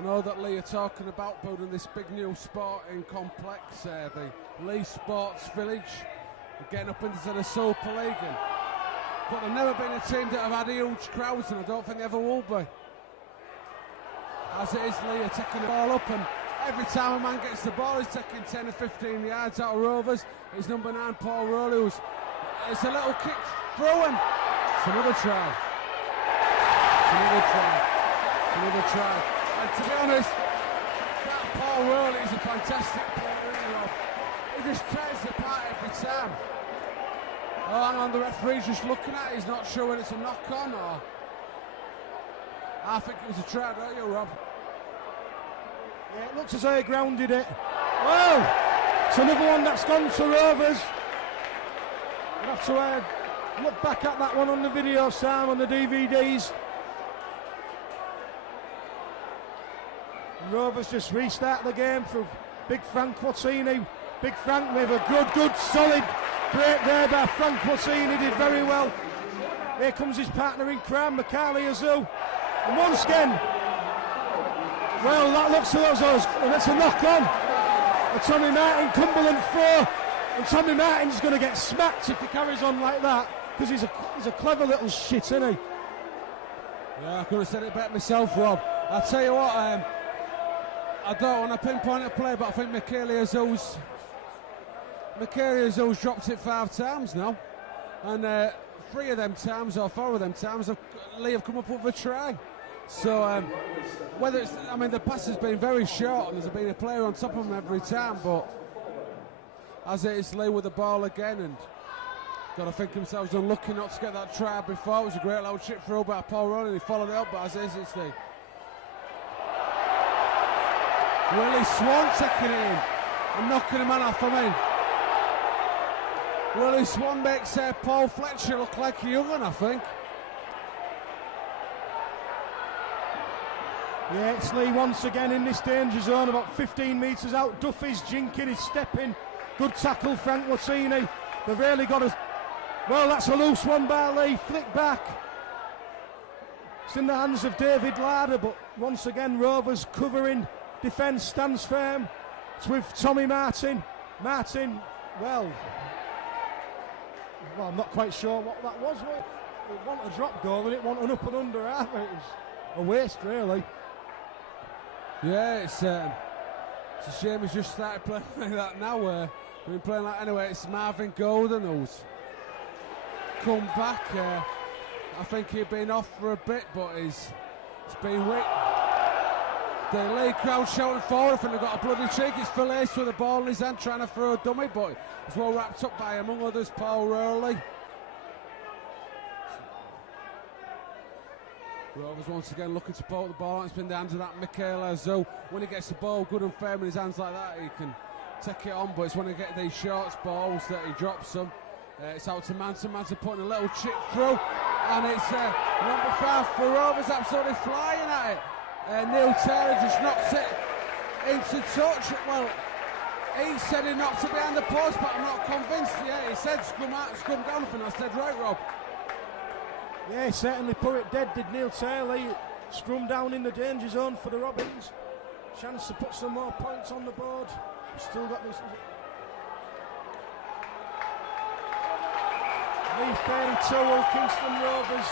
know that Leigh are talking about building this big new sporting complex, the Leigh Sports Village, getting up into the Super League. But they've never been a team that have had huge crowds, and I don't think they ever will be. As it is, Leigh are taking the ball up, and every time a man gets the ball, he's taking 10 or 15 yards out of Rovers. It's number 9, Paul Rowley, it's a little kick through, and it's another try. Another try. And to be honest, that Paul Rowley is a fantastic player, isn't he? He just tears it apart every time. Oh, hang on, the referee's just looking at it. He's not sure whether it's a knock-on or... I think it was a try, don't you, Rob? Yeah, it looks as though he grounded it. Well, it's another one that's gone to Rovers. We'll have to look back at that one on the video, Sam, on the DVDs. And Rovers just restart the game for Big Frank Quattini. Big Frank with a good, solid break there by Frank Quattini, did very well. Here comes his partner in crime, Mikhaili Azu. And once again, well, that looks to us, and it's a knock-on. And Tommy Martin, Cumberland 4, and Tommy Martin's going to get smacked if he carries on like that, because he's a clever little shit, isn't he? Yeah, I could have said it better myself, Rob. I'll tell you what, I don't want to pinpoint a play, but I think Mikhaili Azu's dropped it 5 times now, and 3 of them times, or 4 of them times, Leigh have come up with a try. So whether it's, I mean, the pass has been very short and there's been a player on top of him every time, but as it is, Leigh with the ball again, and got to think themselves unlucky not to get that try before. It was a great loud chip through by Paul Rowley, he followed it up, but as it is, it's the Willie Swan taking it in and knocking the man off for me. Willie Swan makes Paul Fletcher look like a young one, I think. Yeah, it's Leigh once again in this danger zone, about 15 metres out. Duffy's jinking, he's stepping. Good tackle, Frank Quattini. They've really got a... Well, that's a loose one by Leigh. Flick back. It's in the hands of David Larder, but once again, Rovers covering. Defence stands firm. It's with Tommy Martin. Martin, well, I'm not quite sure what that was. It wasn't a drop goal, and it wasn't an up and under either. It was a waste, really. Yeah, it's a shame he's just started playing like that now. We've been playing like anyway. It's Marvin Golden who's come back. I think he'd been off for a bit, but it's been weak. The Leigh crowd shouting forward. I think they've got a bloody cheek. It's Phil Hasty with the ball in his hand, trying to throw a dummy, but it's well wrapped up by, among others, Paul Rowley. Rovers once again looking to poke the ball out. It's been down to that Mikhaili Azu. When he gets the ball good and firm in his hands like that, he can take it on, but it's when he gets these short balls that he drops them. It's out to Manson. Manson putting a little chip through, and it's number 5 for Rovers, absolutely flying at it. Neil Taylor just knocks it into touch. Well, he said he knocked it behind the post, but I'm not convinced. Yeah, he said scrum out, scrum down, and I said right, Rob. Yeah, he certainly put it dead, did Neil Taylor. He scrum down in the danger zone for the Robins. Chance to put some more points on the board. Still got this. Leigh 32, Kingston Rovers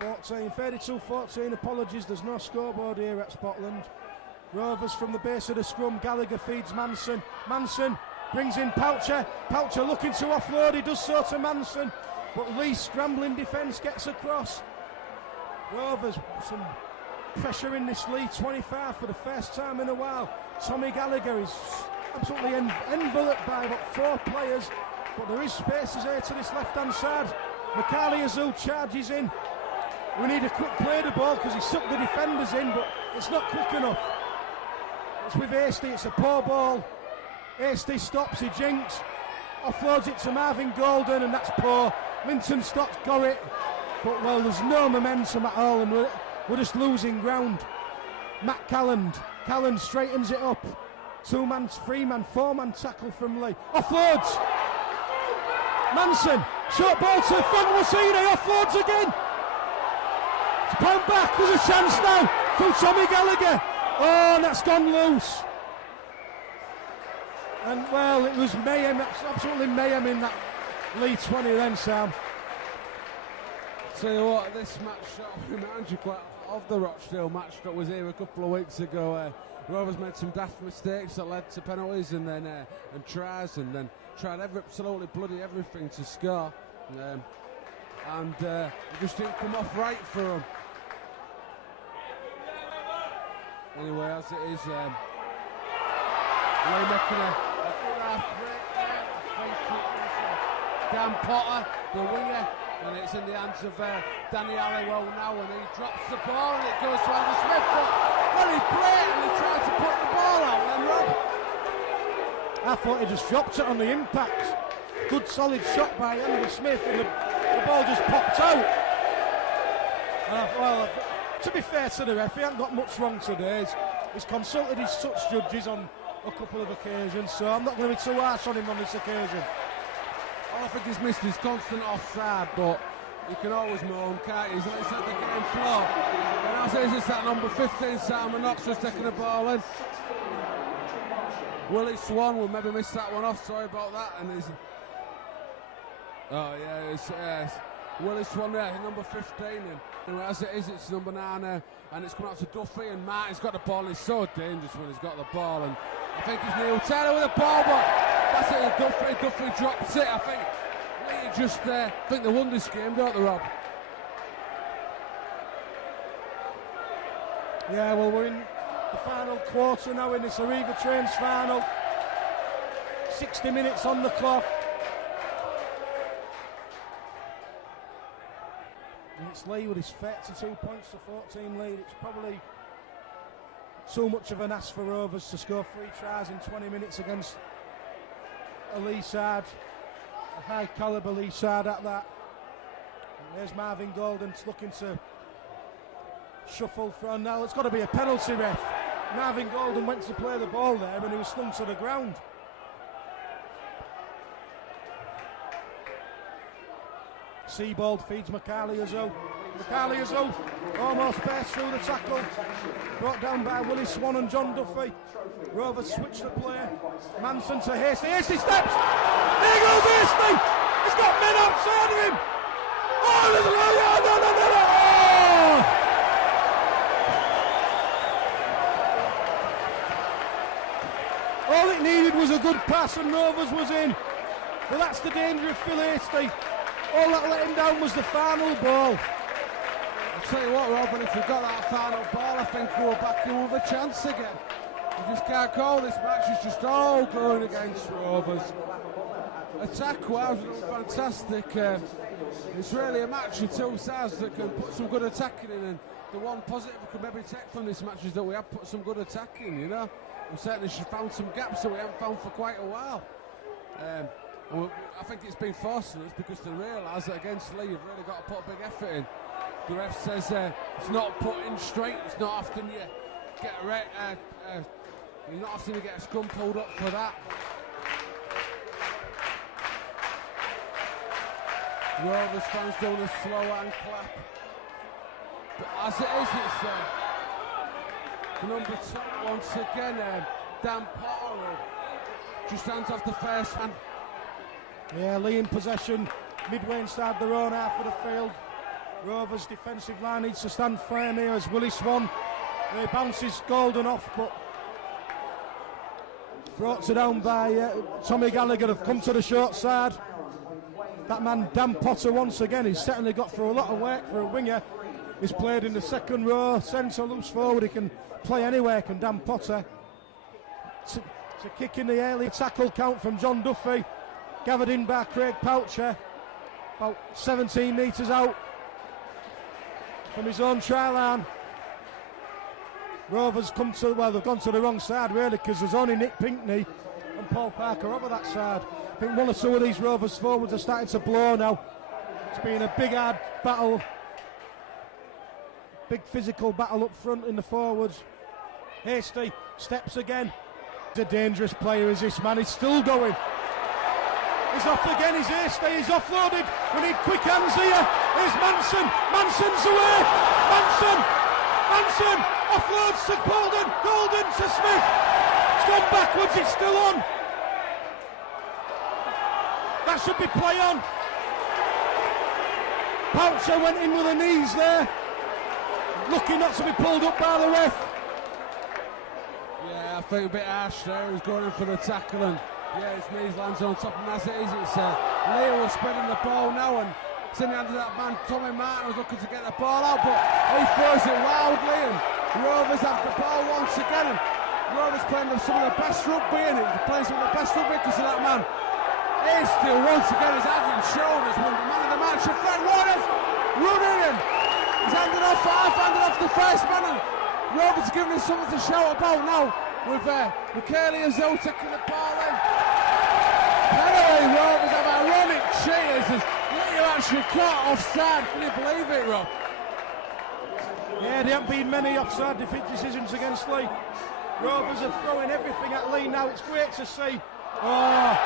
14, 32-14, apologies, there's no scoreboard here at Spotland. Rovers from the base of the scrum, Gallagher feeds Manson. Manson brings in Poucher. Poucher looking to offload, he does so to Manson, but Leigh scrambling defence gets across. Rovers, some pressure in this lead, 25 for the first time in a while. Tommy Gallagher is absolutely enveloped by about 4 players, but there is spaces here to this left-hand side. Mikhaili Azul charges in. We need a quick play the ball because he sucked the defenders in, but it's not quick enough. It's with Hasty, it's a poor ball. Hasty stops, he jinks, offloads it to Marvin Golden, and that's poor. Linton Stock's got it, but well, there's no momentum at all, and we're just losing ground. Matt Calland straightens it up. 2-man, 3-man, 4-man tackle from Leigh. Offloads! Manson, short ball to front, Wassini, offloads again! It's pound back, there's a chance now from Tommy Gallagher. Oh, and that's gone loose. And well, it was mayhem, absolutely mayhem in that Leigh 20 then, Sam. Tell you what, this match reminds you quite of the Rochdale match that was here a couple of weeks ago. Rovers made some daft mistakes that led to penalties and then and tries, and then tried absolutely bloody everything to score. And it just didn't come off right for them. Anyway, as it is, Leigh making a good half break there. I think it was Dan Potter, the winger, and it's in the hands of Danny Halliwell now, and he drops the ball and it goes to Andy Smith, but very blatantly tried to put the ball out then, Rob. I thought he just dropped it on the impact. Good solid shot by Andy Smith, and the ball just popped out. Well, to be fair to the ref, he hasn't got much wrong today. He's consulted his touch judges on a couple of occasions, so I'm not going to be too harsh on him on this occasion. I think he's missed his constant offside, but you can always moan, can't you? He's like the game floor. And as it is, it's that number 15, Simon Knox, just taking the ball in. Willie Swan will maybe miss that one off, sorry about that. And he's... Oh yeah, it's Willie Swan there, number 15. And anyway, as it is, it's number 9, and it's come out to Duffy, and Martin's got the ball, and he's so dangerous when he's got the ball. And I think it's Neil Taylor with the ball, but that's it, Duffy drops it. I think Leigh just, I think they won this game, don't they, Rob? Yeah, well, we're in the final quarter now in this Arriva Trains final. 60 minutes on the clock. And it's Leigh with his 32 points to 14 lead. It's probably too much of an ask for Rovers to score 3 tries in 20 minutes against a Leigh side, a high calibre Leigh side at that. And there's Marvin Golden looking to shuffle from now. It's got to be a penalty, ref. Marvin Golden went to play the ball there and he was slung to the ground. Seabold feeds Mikhaili Azul. Mikhaili Azul almost burst through the tackle. Brought down by Willie Swan and John Duffy. Rovers switch the play. Manson to Hasty. Hasty steps. There goes Hasty. He's got men outside of him. Oh, there's a... Oh! All it needed was a good pass and Rovers was in. Well, that's the danger of Phil Hasty. All that let him down was the final ball. I'll tell you what, Robin, if we got that final ball, I think we're back in with a chance again. You just can't call this match, it's just all going against Rovers. Attack-wise, fantastic. It's really a match of two sides that can put some good attacking in, and the one positive we could maybe take from this match is that we have put some good attacking, you know. We certainly found some gaps that we haven't found for quite a while. I think it's been forcing us because they realise that against Leigh you've really got to put a big effort in. The ref says it's not put in straight, it's not often you get a scrum pulled up for that. Rovers fans doing a slow hand clap. But as it is, it's number 2 once again, Dan Potter just hands off the first man. Yeah, Leigh in possession, midway inside their own half of the field. Rovers' defensive line needs to stand firm here as Willie Swan bounces Golden off, but brought down by Tommy Gallagher. Have come to the short side. That man Dan Potter once again, he's certainly got through a lot of work for a winger. He's played in the second row, centre, loose forward. He can play anywhere, can Dan Potter. It's a kick in the early tackle count from John Duffy, gathered in by Craig Poucher, about 17 metres out from his own try line. Rovers come to, well, they've gone to the wrong side really, because there's only Nick Pinkney and Paul Parker over that side. I think one or two of these Rovers forwards are starting to blow now. It's been a big hard battle, big physical battle up front in the forwards. Hasty steps again. He's a dangerous player, is this man. He's still going. He's off again, he's hasty, he's offloaded. We need quick hands here. Here's Manson. Manson's away. Manson offloads to Golden to Smith. It's gone backwards, it's still on. That should be play on. Poucher went in with the knees there. Lucky not to be pulled up by the ref. Yeah, I think a bit harsh there. He's going in for the tackle, and yeah, his knees lands on top of him as it is. It's Leo spreading the ball now, and it's in the hand of that man. Tommy Martin was looking to get the ball out, but he throws it wildly, and Rovers have the ball once again. And Rovers playing some of the best rugby, and he's playing some of the best rugby because of that man. He's still once again his head and shoulders, one of the man of the match. And Fred Waters running in. He's handed off the first man, and Rovers giving him something to shout about now with Michaeli Azul taking the ball in. Penalty, Rovers have ironic cheers as Leigh actually caught offside. Can you believe it, Rob? Yeah, there haven't been many offside decisions against Leigh. Rovers are throwing everything at Leigh now. It's great to see. Oh,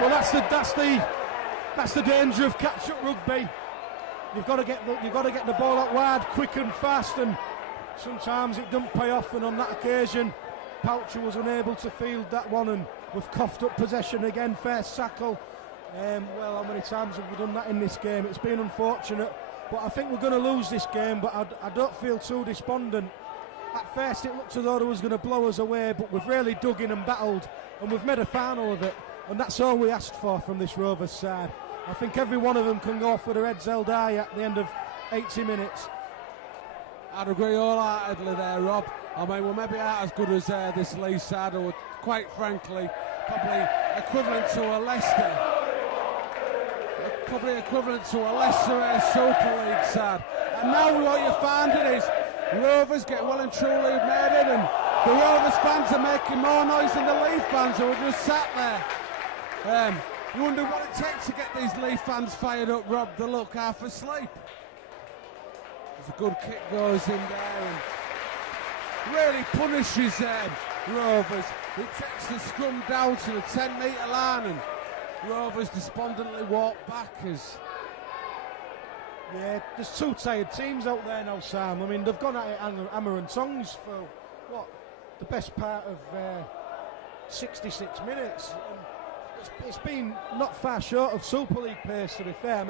well, that's the danger of catch-up rugby. You've got to get the ball out wide, quick and fast, and sometimes it doesn't pay off. And on that occasion, Poucher was unable to field that one, and we've coughed up possession again. First tackle. Well, how many times have we done that in this game? It's been unfortunate, but I think we're going to lose this game. But I don't feel too despondent. At first, it looked as though it was going to blow us away, but we've really dug in and battled, and we've made a final of it. And that's all we asked for from this Rovers side. I think every one of them can go off with their heads held high at the end of 80 minutes. I'd agree wholeheartedly there, Rob. I mean, we're maybe not as good as this Leigh side, or quite frankly, probably equivalent to a Leicester. Probably equivalent to a Leicester Super League side. And now what you're finding is Rovers get well and truly made it, and the Rovers fans are making more noise than the Leigh fans who are just sat there. You wonder what it takes to get these Leigh fans fired up, Rob. They look half asleep. There's a good kick goes in there and really punishes Rovers. He takes the scrum down to the 10-metre line, and Rovers despondently walk back as... Yeah, there's two tired teams out there now, Sam. I mean, they've gone at it hammer and tongs for, what, the best part of 66 minutes. And it's been not far short of Super League pace, to be fair.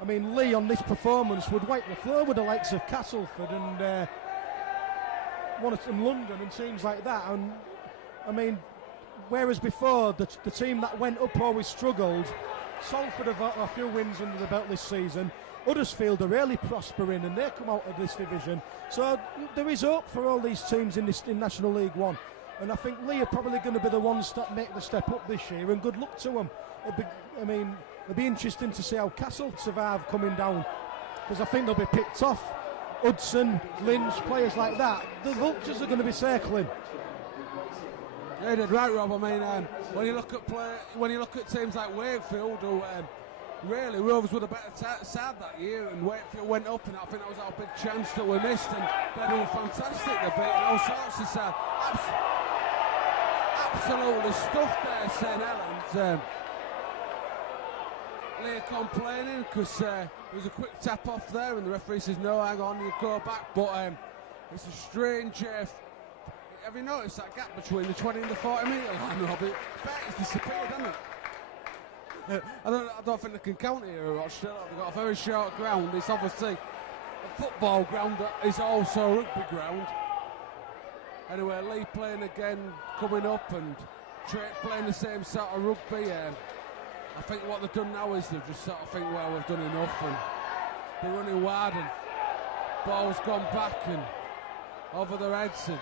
I mean, Leigh on this performance would wipe the floor with the likes of Castleford and London and teams like that. And I mean, whereas before the team that went up always struggled, Salford have got a few wins under the belt this season. Huddersfield are really prospering, and they come out of this division. So there is hope for all these teams in National League One. And I think Leigh are probably going to be the ones that make the step up this year, and good luck to them. It'll be interesting to see how Castle survive coming down, because I think they'll be picked off. Hudson, Lynch, players like that, the vultures are going to be circling. Yeah, did right, Rob. I mean, when you look at teams like Wakefield, who really Rovers were the better side that year, and Wakefield went up, and I think that was our big chance that we missed, and they're doing fantastic. They're beating all sorts of sides. Absolutely stuffed there, St Helens. Leigh complaining because there was a quick tap off there, and the referee says no, hang on, you go back. But it's a strange. Have you noticed that gap between the 20 and the 40 metre line, Rob? It's disappeared, hasn't it? I don't think they can count here at Rochdale. They've got a very short ground. It's obviously a football ground that is also a rugby ground. Anyway, Leigh playing again, coming up, and playing the same sort of rugby. I think what they've done now is they've just sort of think, well, we've done enough, and they're running wide, and Ball's gone back and over their heads, and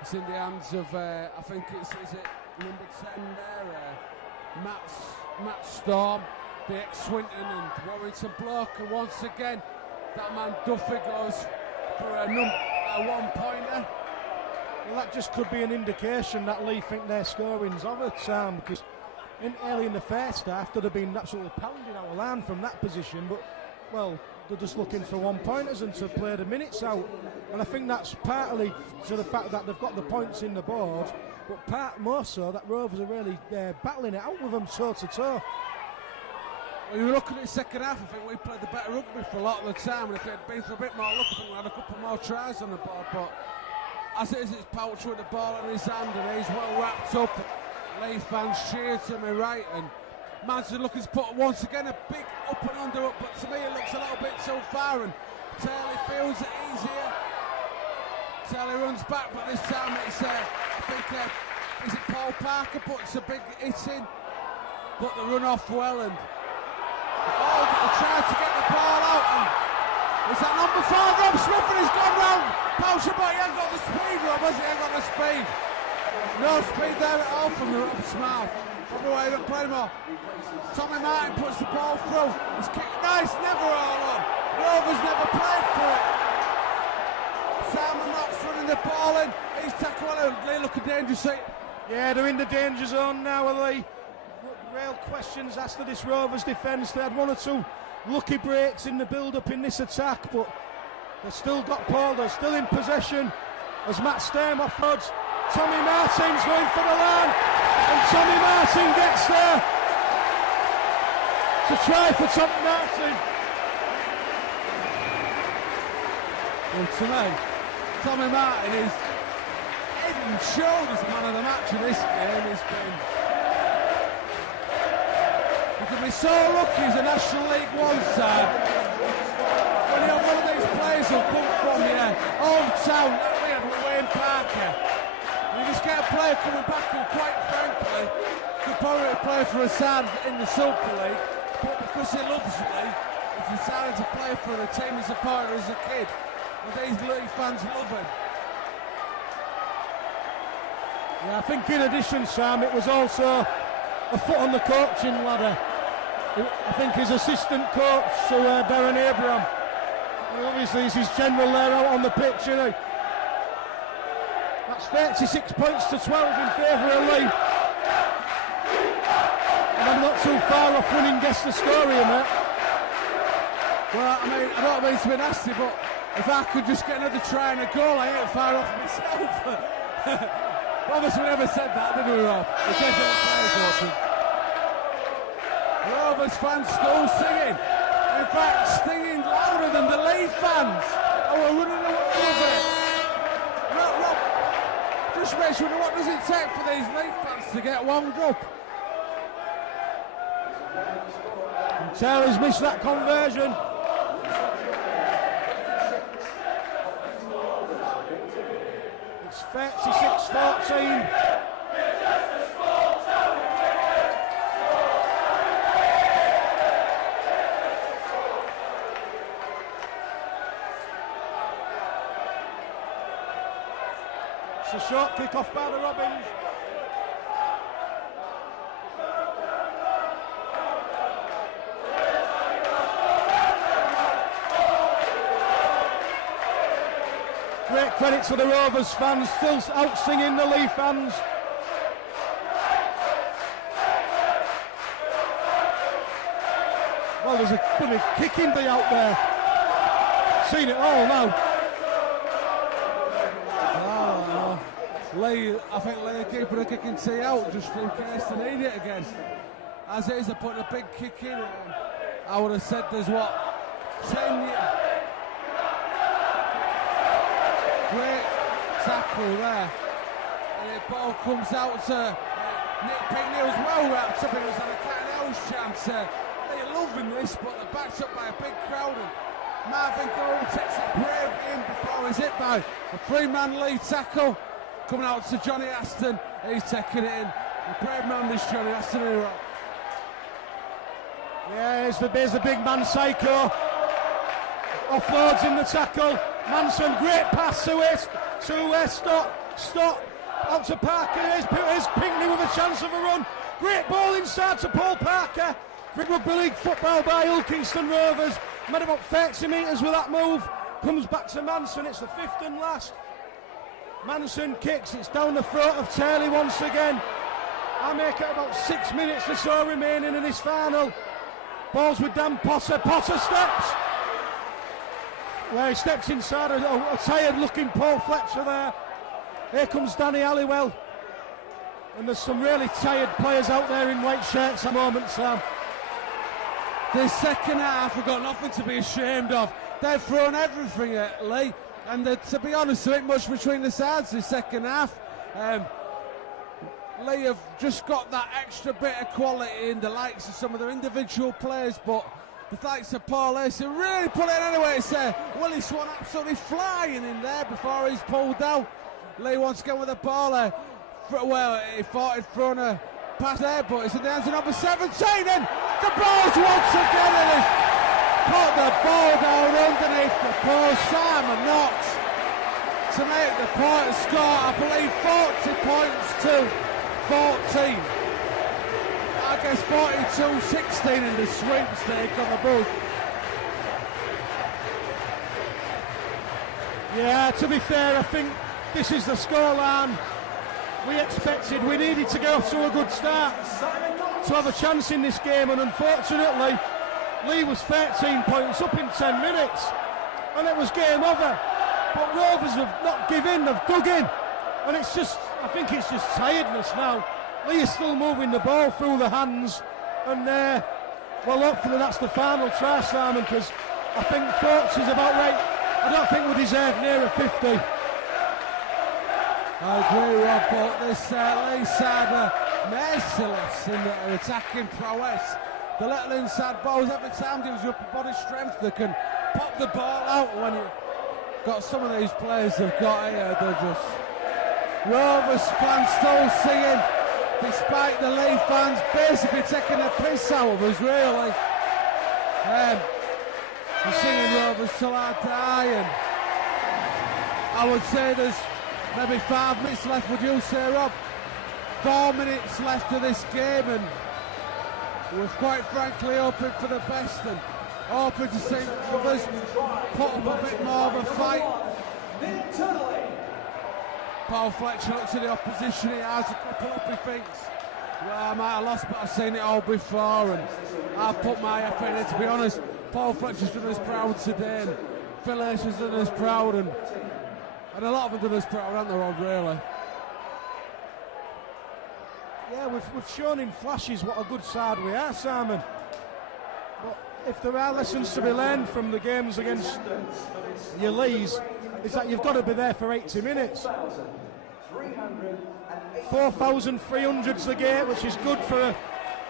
it's in the hands of, I think is it number 10 there, Matt Storm, the ex-Swinton and Warrington bloke, and once again, that man Duffy goes for a one-pointer. Well, that just could be an indication that Leigh think their scoring's over, Sam, because early in the first half, they'd have been absolutely pounding our line from that position, but, well, they're just looking for one-pointers and to play the minutes out. And I think that's partly to the fact that they've got the points in the board, but more so that Rovers are really battling it out with them toe-to-toe. When you look at the second half, I think we played the better rugby for a lot of the time, and if they'd been for a bit more luck, I think we had a couple more tries on the board, but as it is, it's Pouch with the ball in his hand, and he's well wrapped up. Leigh fans cheer to me right, and Manson looking to put once again a big up and under up, but to me it looks a little bit too far, and Turley feels it easier. Turley runs back, but this time it's, I think, is it Paul Parker puts a big hit in, but they run off well, and they try to get the ball out, and it's that number 5, Rob Smith, and he's gone round Poucher, but he ain't got the speed, Rob, has he? He ain't got the speed. No speed there at all from the Rob's mouth. Probably why he don't play more. Tommy Martin puts the ball through. He's kicked nice, never all on. Rovers never played for it. Simon Knox running the ball in. He's tackled and Leigh looking dangerous. Yeah, they're in the danger zone now, are they? Real questions asked of this Rovers defence. They had one or two lucky breaks in the build-up in this attack, but they've still got ball. They're still in possession as Matt Sturm offloads. Tommy Martin's going for the line, and Tommy Martin gets there to try for Tommy Martin. Well, to me, Tommy Martin is head and shoulders the man of the match in this game. You can be so lucky as a National League One side when you have one of these players who come from your hometown, like we had with Wayne Parker. You just get a player coming back who, quite frankly, could probably play for a side in the Super League, but because he loves Leigh, he's decided to play for the team he supported as a kid, and these Leigh fans love him. Yeah, I think in addition, Sam, it was also a foot on the coaching ladder. I think his assistant coach, Darren Abraham, obviously he's his general there out on the pitch, you know. That's 36 points to 12 in favour of Leigh. And I'm not too far off winning guess the score here, mate. Well, I mean, I don't mean to be nasty, but if I could just get another try and a goal, I ain't far off myself. Obviously we never said that, did we, Rob? We said that the players watching. Rovers fans still singing. In fact, singing louder than the Leigh fans. Oh, we're running away with it. Rob, just make sure, what does it take for these Leigh fans to get warmed up? And Taylor's missed that conversion. It's 36-14. It's a short kick off by the Robins. Great credit to the Rovers fans, still out singing the Leigh fans. Well, there's a bloody kicking bee out there. Seen it all now. Leigh, I think Leigh keeping a kicking tee out just in case they need it again. As it is, they're putting a big kick in. I would have said there's 10 years. Great tackle there. And the ball comes out to Nick Pinkney, who's well wrapped up. It was on a cat and house chance. They're loving this, but they're backed up by a big crowd. And Marvin Gold takes it bravely in before he's hit by a 3-man Leigh tackle. Coming out to Johnny Aston, he's taking it in. The brave man, this Johnny Aston here. Yeah, there's the big man Psycho. offloads in the tackle. Manson, great pass to West. Stop. Out to Parker. Here's Pinkney with a chance of a run. Great ball inside to Paul Parker. Great rugby league football by Ilkingston Rovers. Made about 30 metres with that move. Comes back to Manson. It's the fifth and last. Manson kicks. It's down the throat of Taylor once again. I make it about 6 minutes or so remaining in this final. Balls with Dan Potter. Potter steps. Where he steps inside a tired looking Paul Fletcher there. Here comes Danny Halliwell. And there's some really tired players out there in white shirts at the moment, Sam. This second half, we've got nothing to be ashamed of. They've thrown everything at Leigh. And to be honest, there ain't much between the sides this second half. Leigh have just got that extra bit of quality in the likes of some of their individual players, but the likes of Paul Lacey really put it anyway. It's Willie Swan absolutely flying in there before he's pulled down. Leigh once again with the ball there. Well, he thought he'd thrown a pass there, but it's in the hands of number 17, and the ball's once again in it. Put the ball down underneath the post. Simon Knox to make the point score, I believe 40 points to 14. I guess 42-16 in the sweepstake on the boot. Yeah, to be fair, I think this is the scoreline we expected. We needed to get off to a good start to have a chance in this game, and unfortunately Leigh was 13 points up in 10 minutes and it was game over. But Rovers have not given, they've dug in, and it's just, I think it's just tiredness now. Leigh is still moving the ball through the hands, and well, hopefully that's the final try, Simon, because I think 40 is about right. I don't think we deserve near a 50. I agree, Rob, but this Leigh side are merciless in their attacking prowess. The little inside balls every time gives you upper body strength. They can pop the ball out when you got some of these players they've got here. They're just Rovers fans still singing, despite the Leigh fans basically taking a piss out of us, really. We're singing Rovers till I die, and I would say there's maybe 5 minutes left. Would you say, Rob? 4 minutes left of this game, and we're quite frankly hoping for the best and hoping to see Rovers put up a bit more of a fight. Paul Fletcher looks at the opposition, he has a couple up, he thinks, well, I might have lost, but I've seen it all before, and I've put my effort in it. To be honest, Paul Fletcher's done us proud today, and Phil Acer's done us proud, and a lot of them done us proud, haven't they, Rob, really? Yeah, we've shown in flashes what a good side we are, Simon. But if there are lessons to be learned from the games against your Leighs, it's that you've got to be there for 80 minutes. 4,300's the gate, which is good for a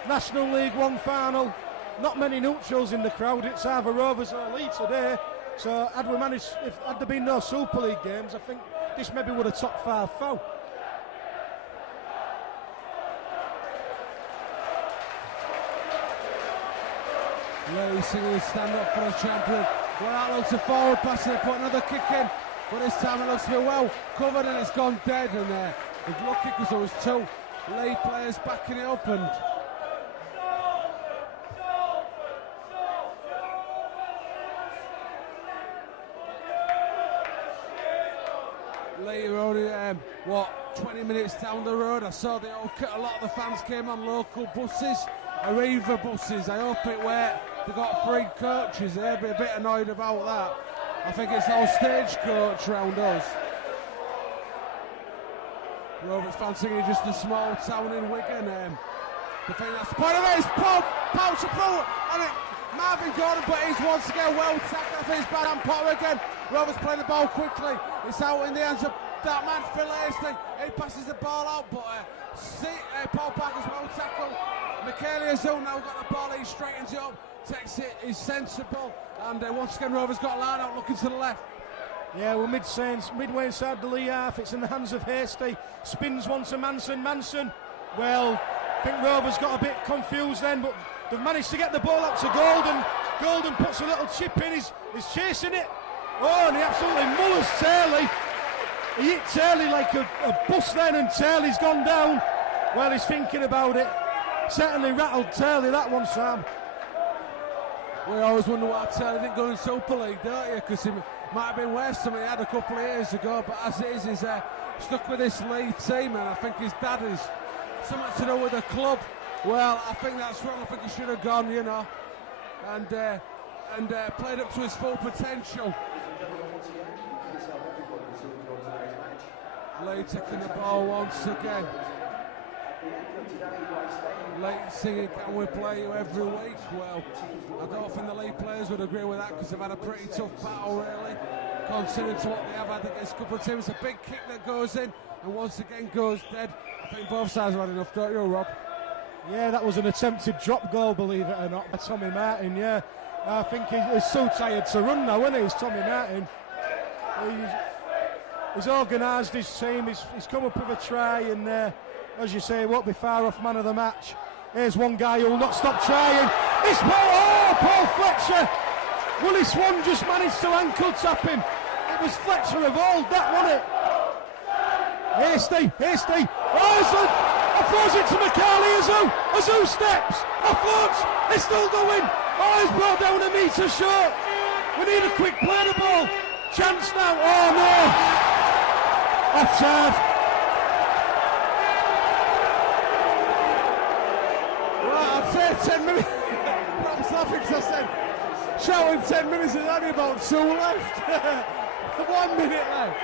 National League One final. Not many neutrals in the crowd. It's either Rovers or Leigh today. So had we managed, had there been no Super League games, I think this maybe would have top 5 foul. Leigh singing stand up for the champion. Well, that looks a forward pass, they put another kick in, but this time it looks to be well covered and it's gone dead, and it's lucky because there was 2 Leigh players backing it up, and Leigh are only 20 minutes down the road. I saw a lot of the fans came on local buses, Arriva buses. I hope it were they got free coaches. They'll be a bit annoyed about that. I think it's all stagecoach round us. Rovers fancying it's just a small town in Wigan. The thing that's the point of it is Poucher through, and Marvin Gordon, but he's once again well tackled. I think it's bad on Potter again. Rovers playing the ball quickly. It's out in the hands of that man, Phil Hasting. He passes the ball out, but Paul Parker's well tackled. Michaeli Azul now got the ball, he straightens it up, takes it, he's sensible, and once again Rovers got a line out looking to the left. Yeah, we're midway inside the Leigh half. It's in the hands of Hasty. Spins one to Manson. Well, I think Rovers got a bit confused then, but They've managed to get the ball up to Golden. Golden puts a little chip in, he's chasing it. Oh, and he absolutely mullers Taylor. He hit Taylor like a bus then, and Taylor's gone down. Well, he's thinking about it. Certainly rattled Taylor, that one, Sam. We always wonder why Taylor didn't go in Super League, don't you? Because he might have been worse than he had a couple of years ago, but as it is, he's stuck with this Leigh team, and I think his dad is something to do with the club. Well, I think that's wrong. I think he should have gone, you know, and played up to his full potential. Leigh taking the ball once again. Leigh singing, "Can we play you every week?" Well, I don't think the Leigh players would agree with that, because they've had a pretty tough battle, really, considering to what they have had against a couple of teams. A big kick that goes in and once again goes dead. I think both sides have had enough, don't you, Rob? Yeah, that was an attempted drop goal, believe it or not, by Tommy Martin. Yeah, I think he's so tired to run now, isn't he? He's Tommy Martin. He's organised his team, he's come up with a try, and as you say, he won't be far off man of the match. Here's one guy who will not stop trying. It's Paul Fletcher! Willie Swan just managed to ankle tap him. It was Fletcher of old, that wasn't it? Hasty. Oh, I throws it to McCarley. Azu steps. Floats. It's still going. Oh, he's brought down a metre short. We need a quick play the ball. Chance now. Oh no. Offside. Well, I'd say 10 minutes. Perhaps laughing because I said shouting 10 minutes, there's only about 2 left. 1 minute left.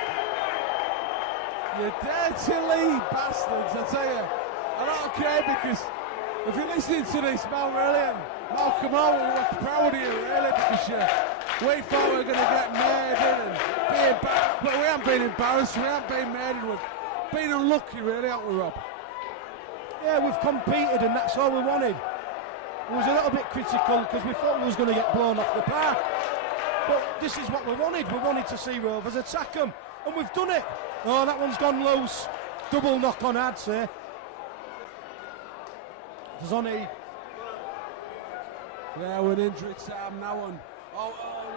You dirty Leigh bastards, I tell you. I don't care, because if you're listening to this, Malcolm we're proud of you, really, because we thought we were going to get murdered and be embarrassed, but we haven't been embarrassed, we haven't been murdered, we've been unlucky, really, haven't we, Rob? Yeah, we've competed, and that's all we wanted. It was a little bit critical because we thought we was going to get blown off the park, but this is what we wanted. We wanted to see Rovers attack them, and we've done it. Oh, that one's gone loose. Double knock on, I'd say. Zonny. Yeah, we're in injury time now, and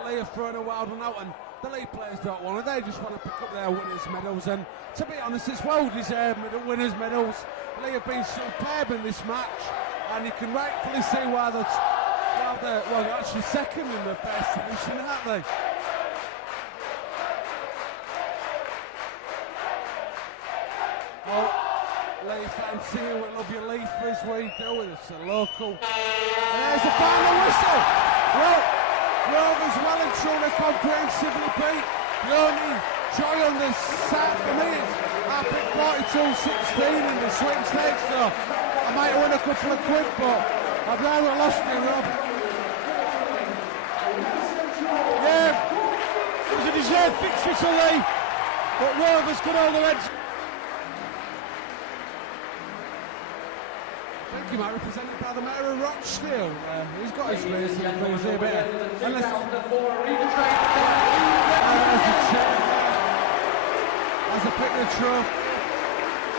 Leigh are throwing a wild one out, and the Leigh players don't want it. They just want to pick up their winners' medals, and to be honest, it's well-deserved winners' medals. Leigh have been superb in this match, and you can rightfully see why they're actually second in the first division, aren't they? Oh, Leigh fans singing "We Love You Leigh" as we do, it's a local. And there's the final whistle. Well, Rovers well and truly comprehensively beat. The only joy on the side for me is I picked 42-16 in the sweepstakes, so I might win a couple of quid, but I'd rather have lost you, Rob. Yeah, it was a deserved victory to Leigh, but Rovers could hold their heads. I think he might be represented by the Mayor of Rochdale. He's got his face and things here, but there's a chair there. As a picture trophy.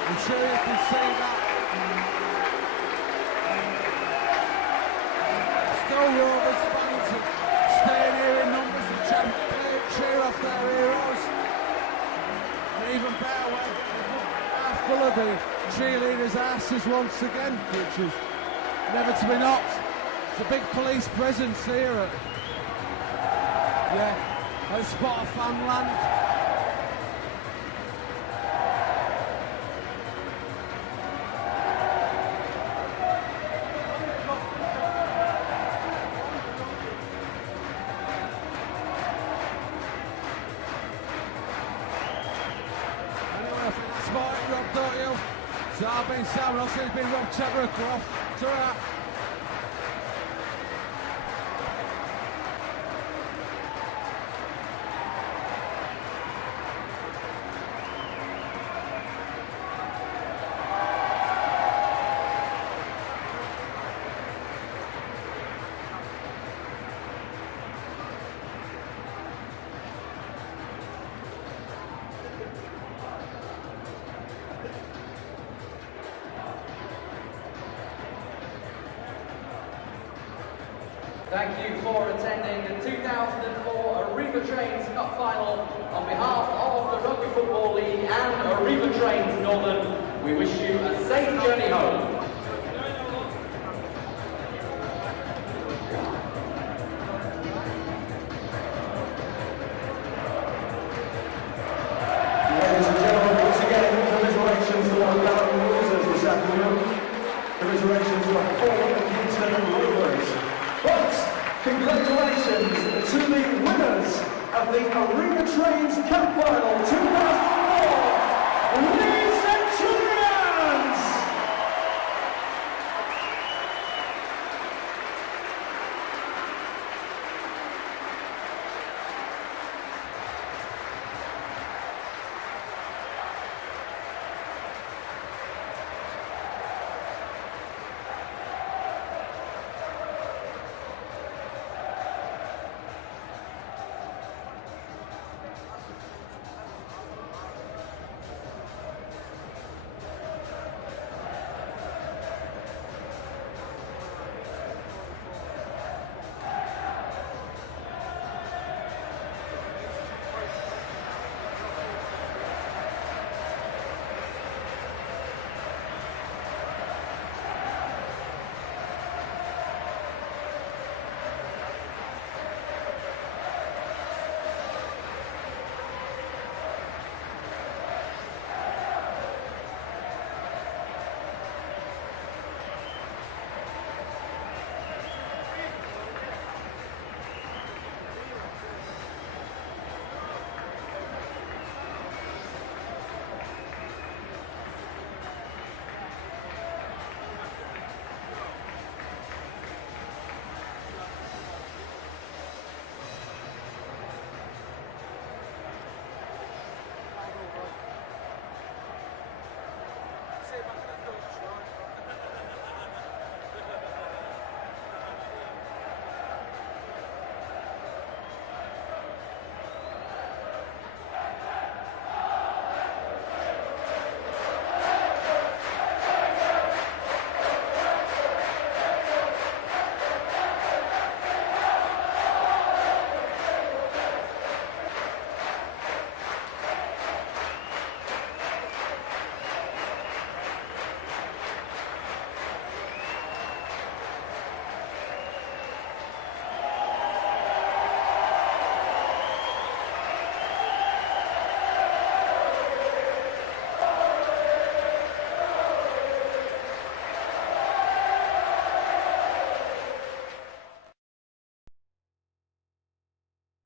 I'm sure you can see that. Still Rovers fans are staying here in numbers and cheer off their heroes. And even better, we're full of the cheerleaders' asses once again, which is never to be knocked. It's a big police presence here at Spot of Fanland. So I've been Sam Ross, he's been Rob Tebbercroft. Ta-ra. Thank you for attending the 2004 Arriva Trains Cup Final. On behalf of the Rugby Football League and Arriva Trains Northern, we wish you a safe journey home. Ladies and gentlemen, once again, commiserations to our gallant losers this afternoon. Commiserations to our former Kingston Rovers. But congratulations to the winners of the Arriva Trains Cup Final 2004, Leigh!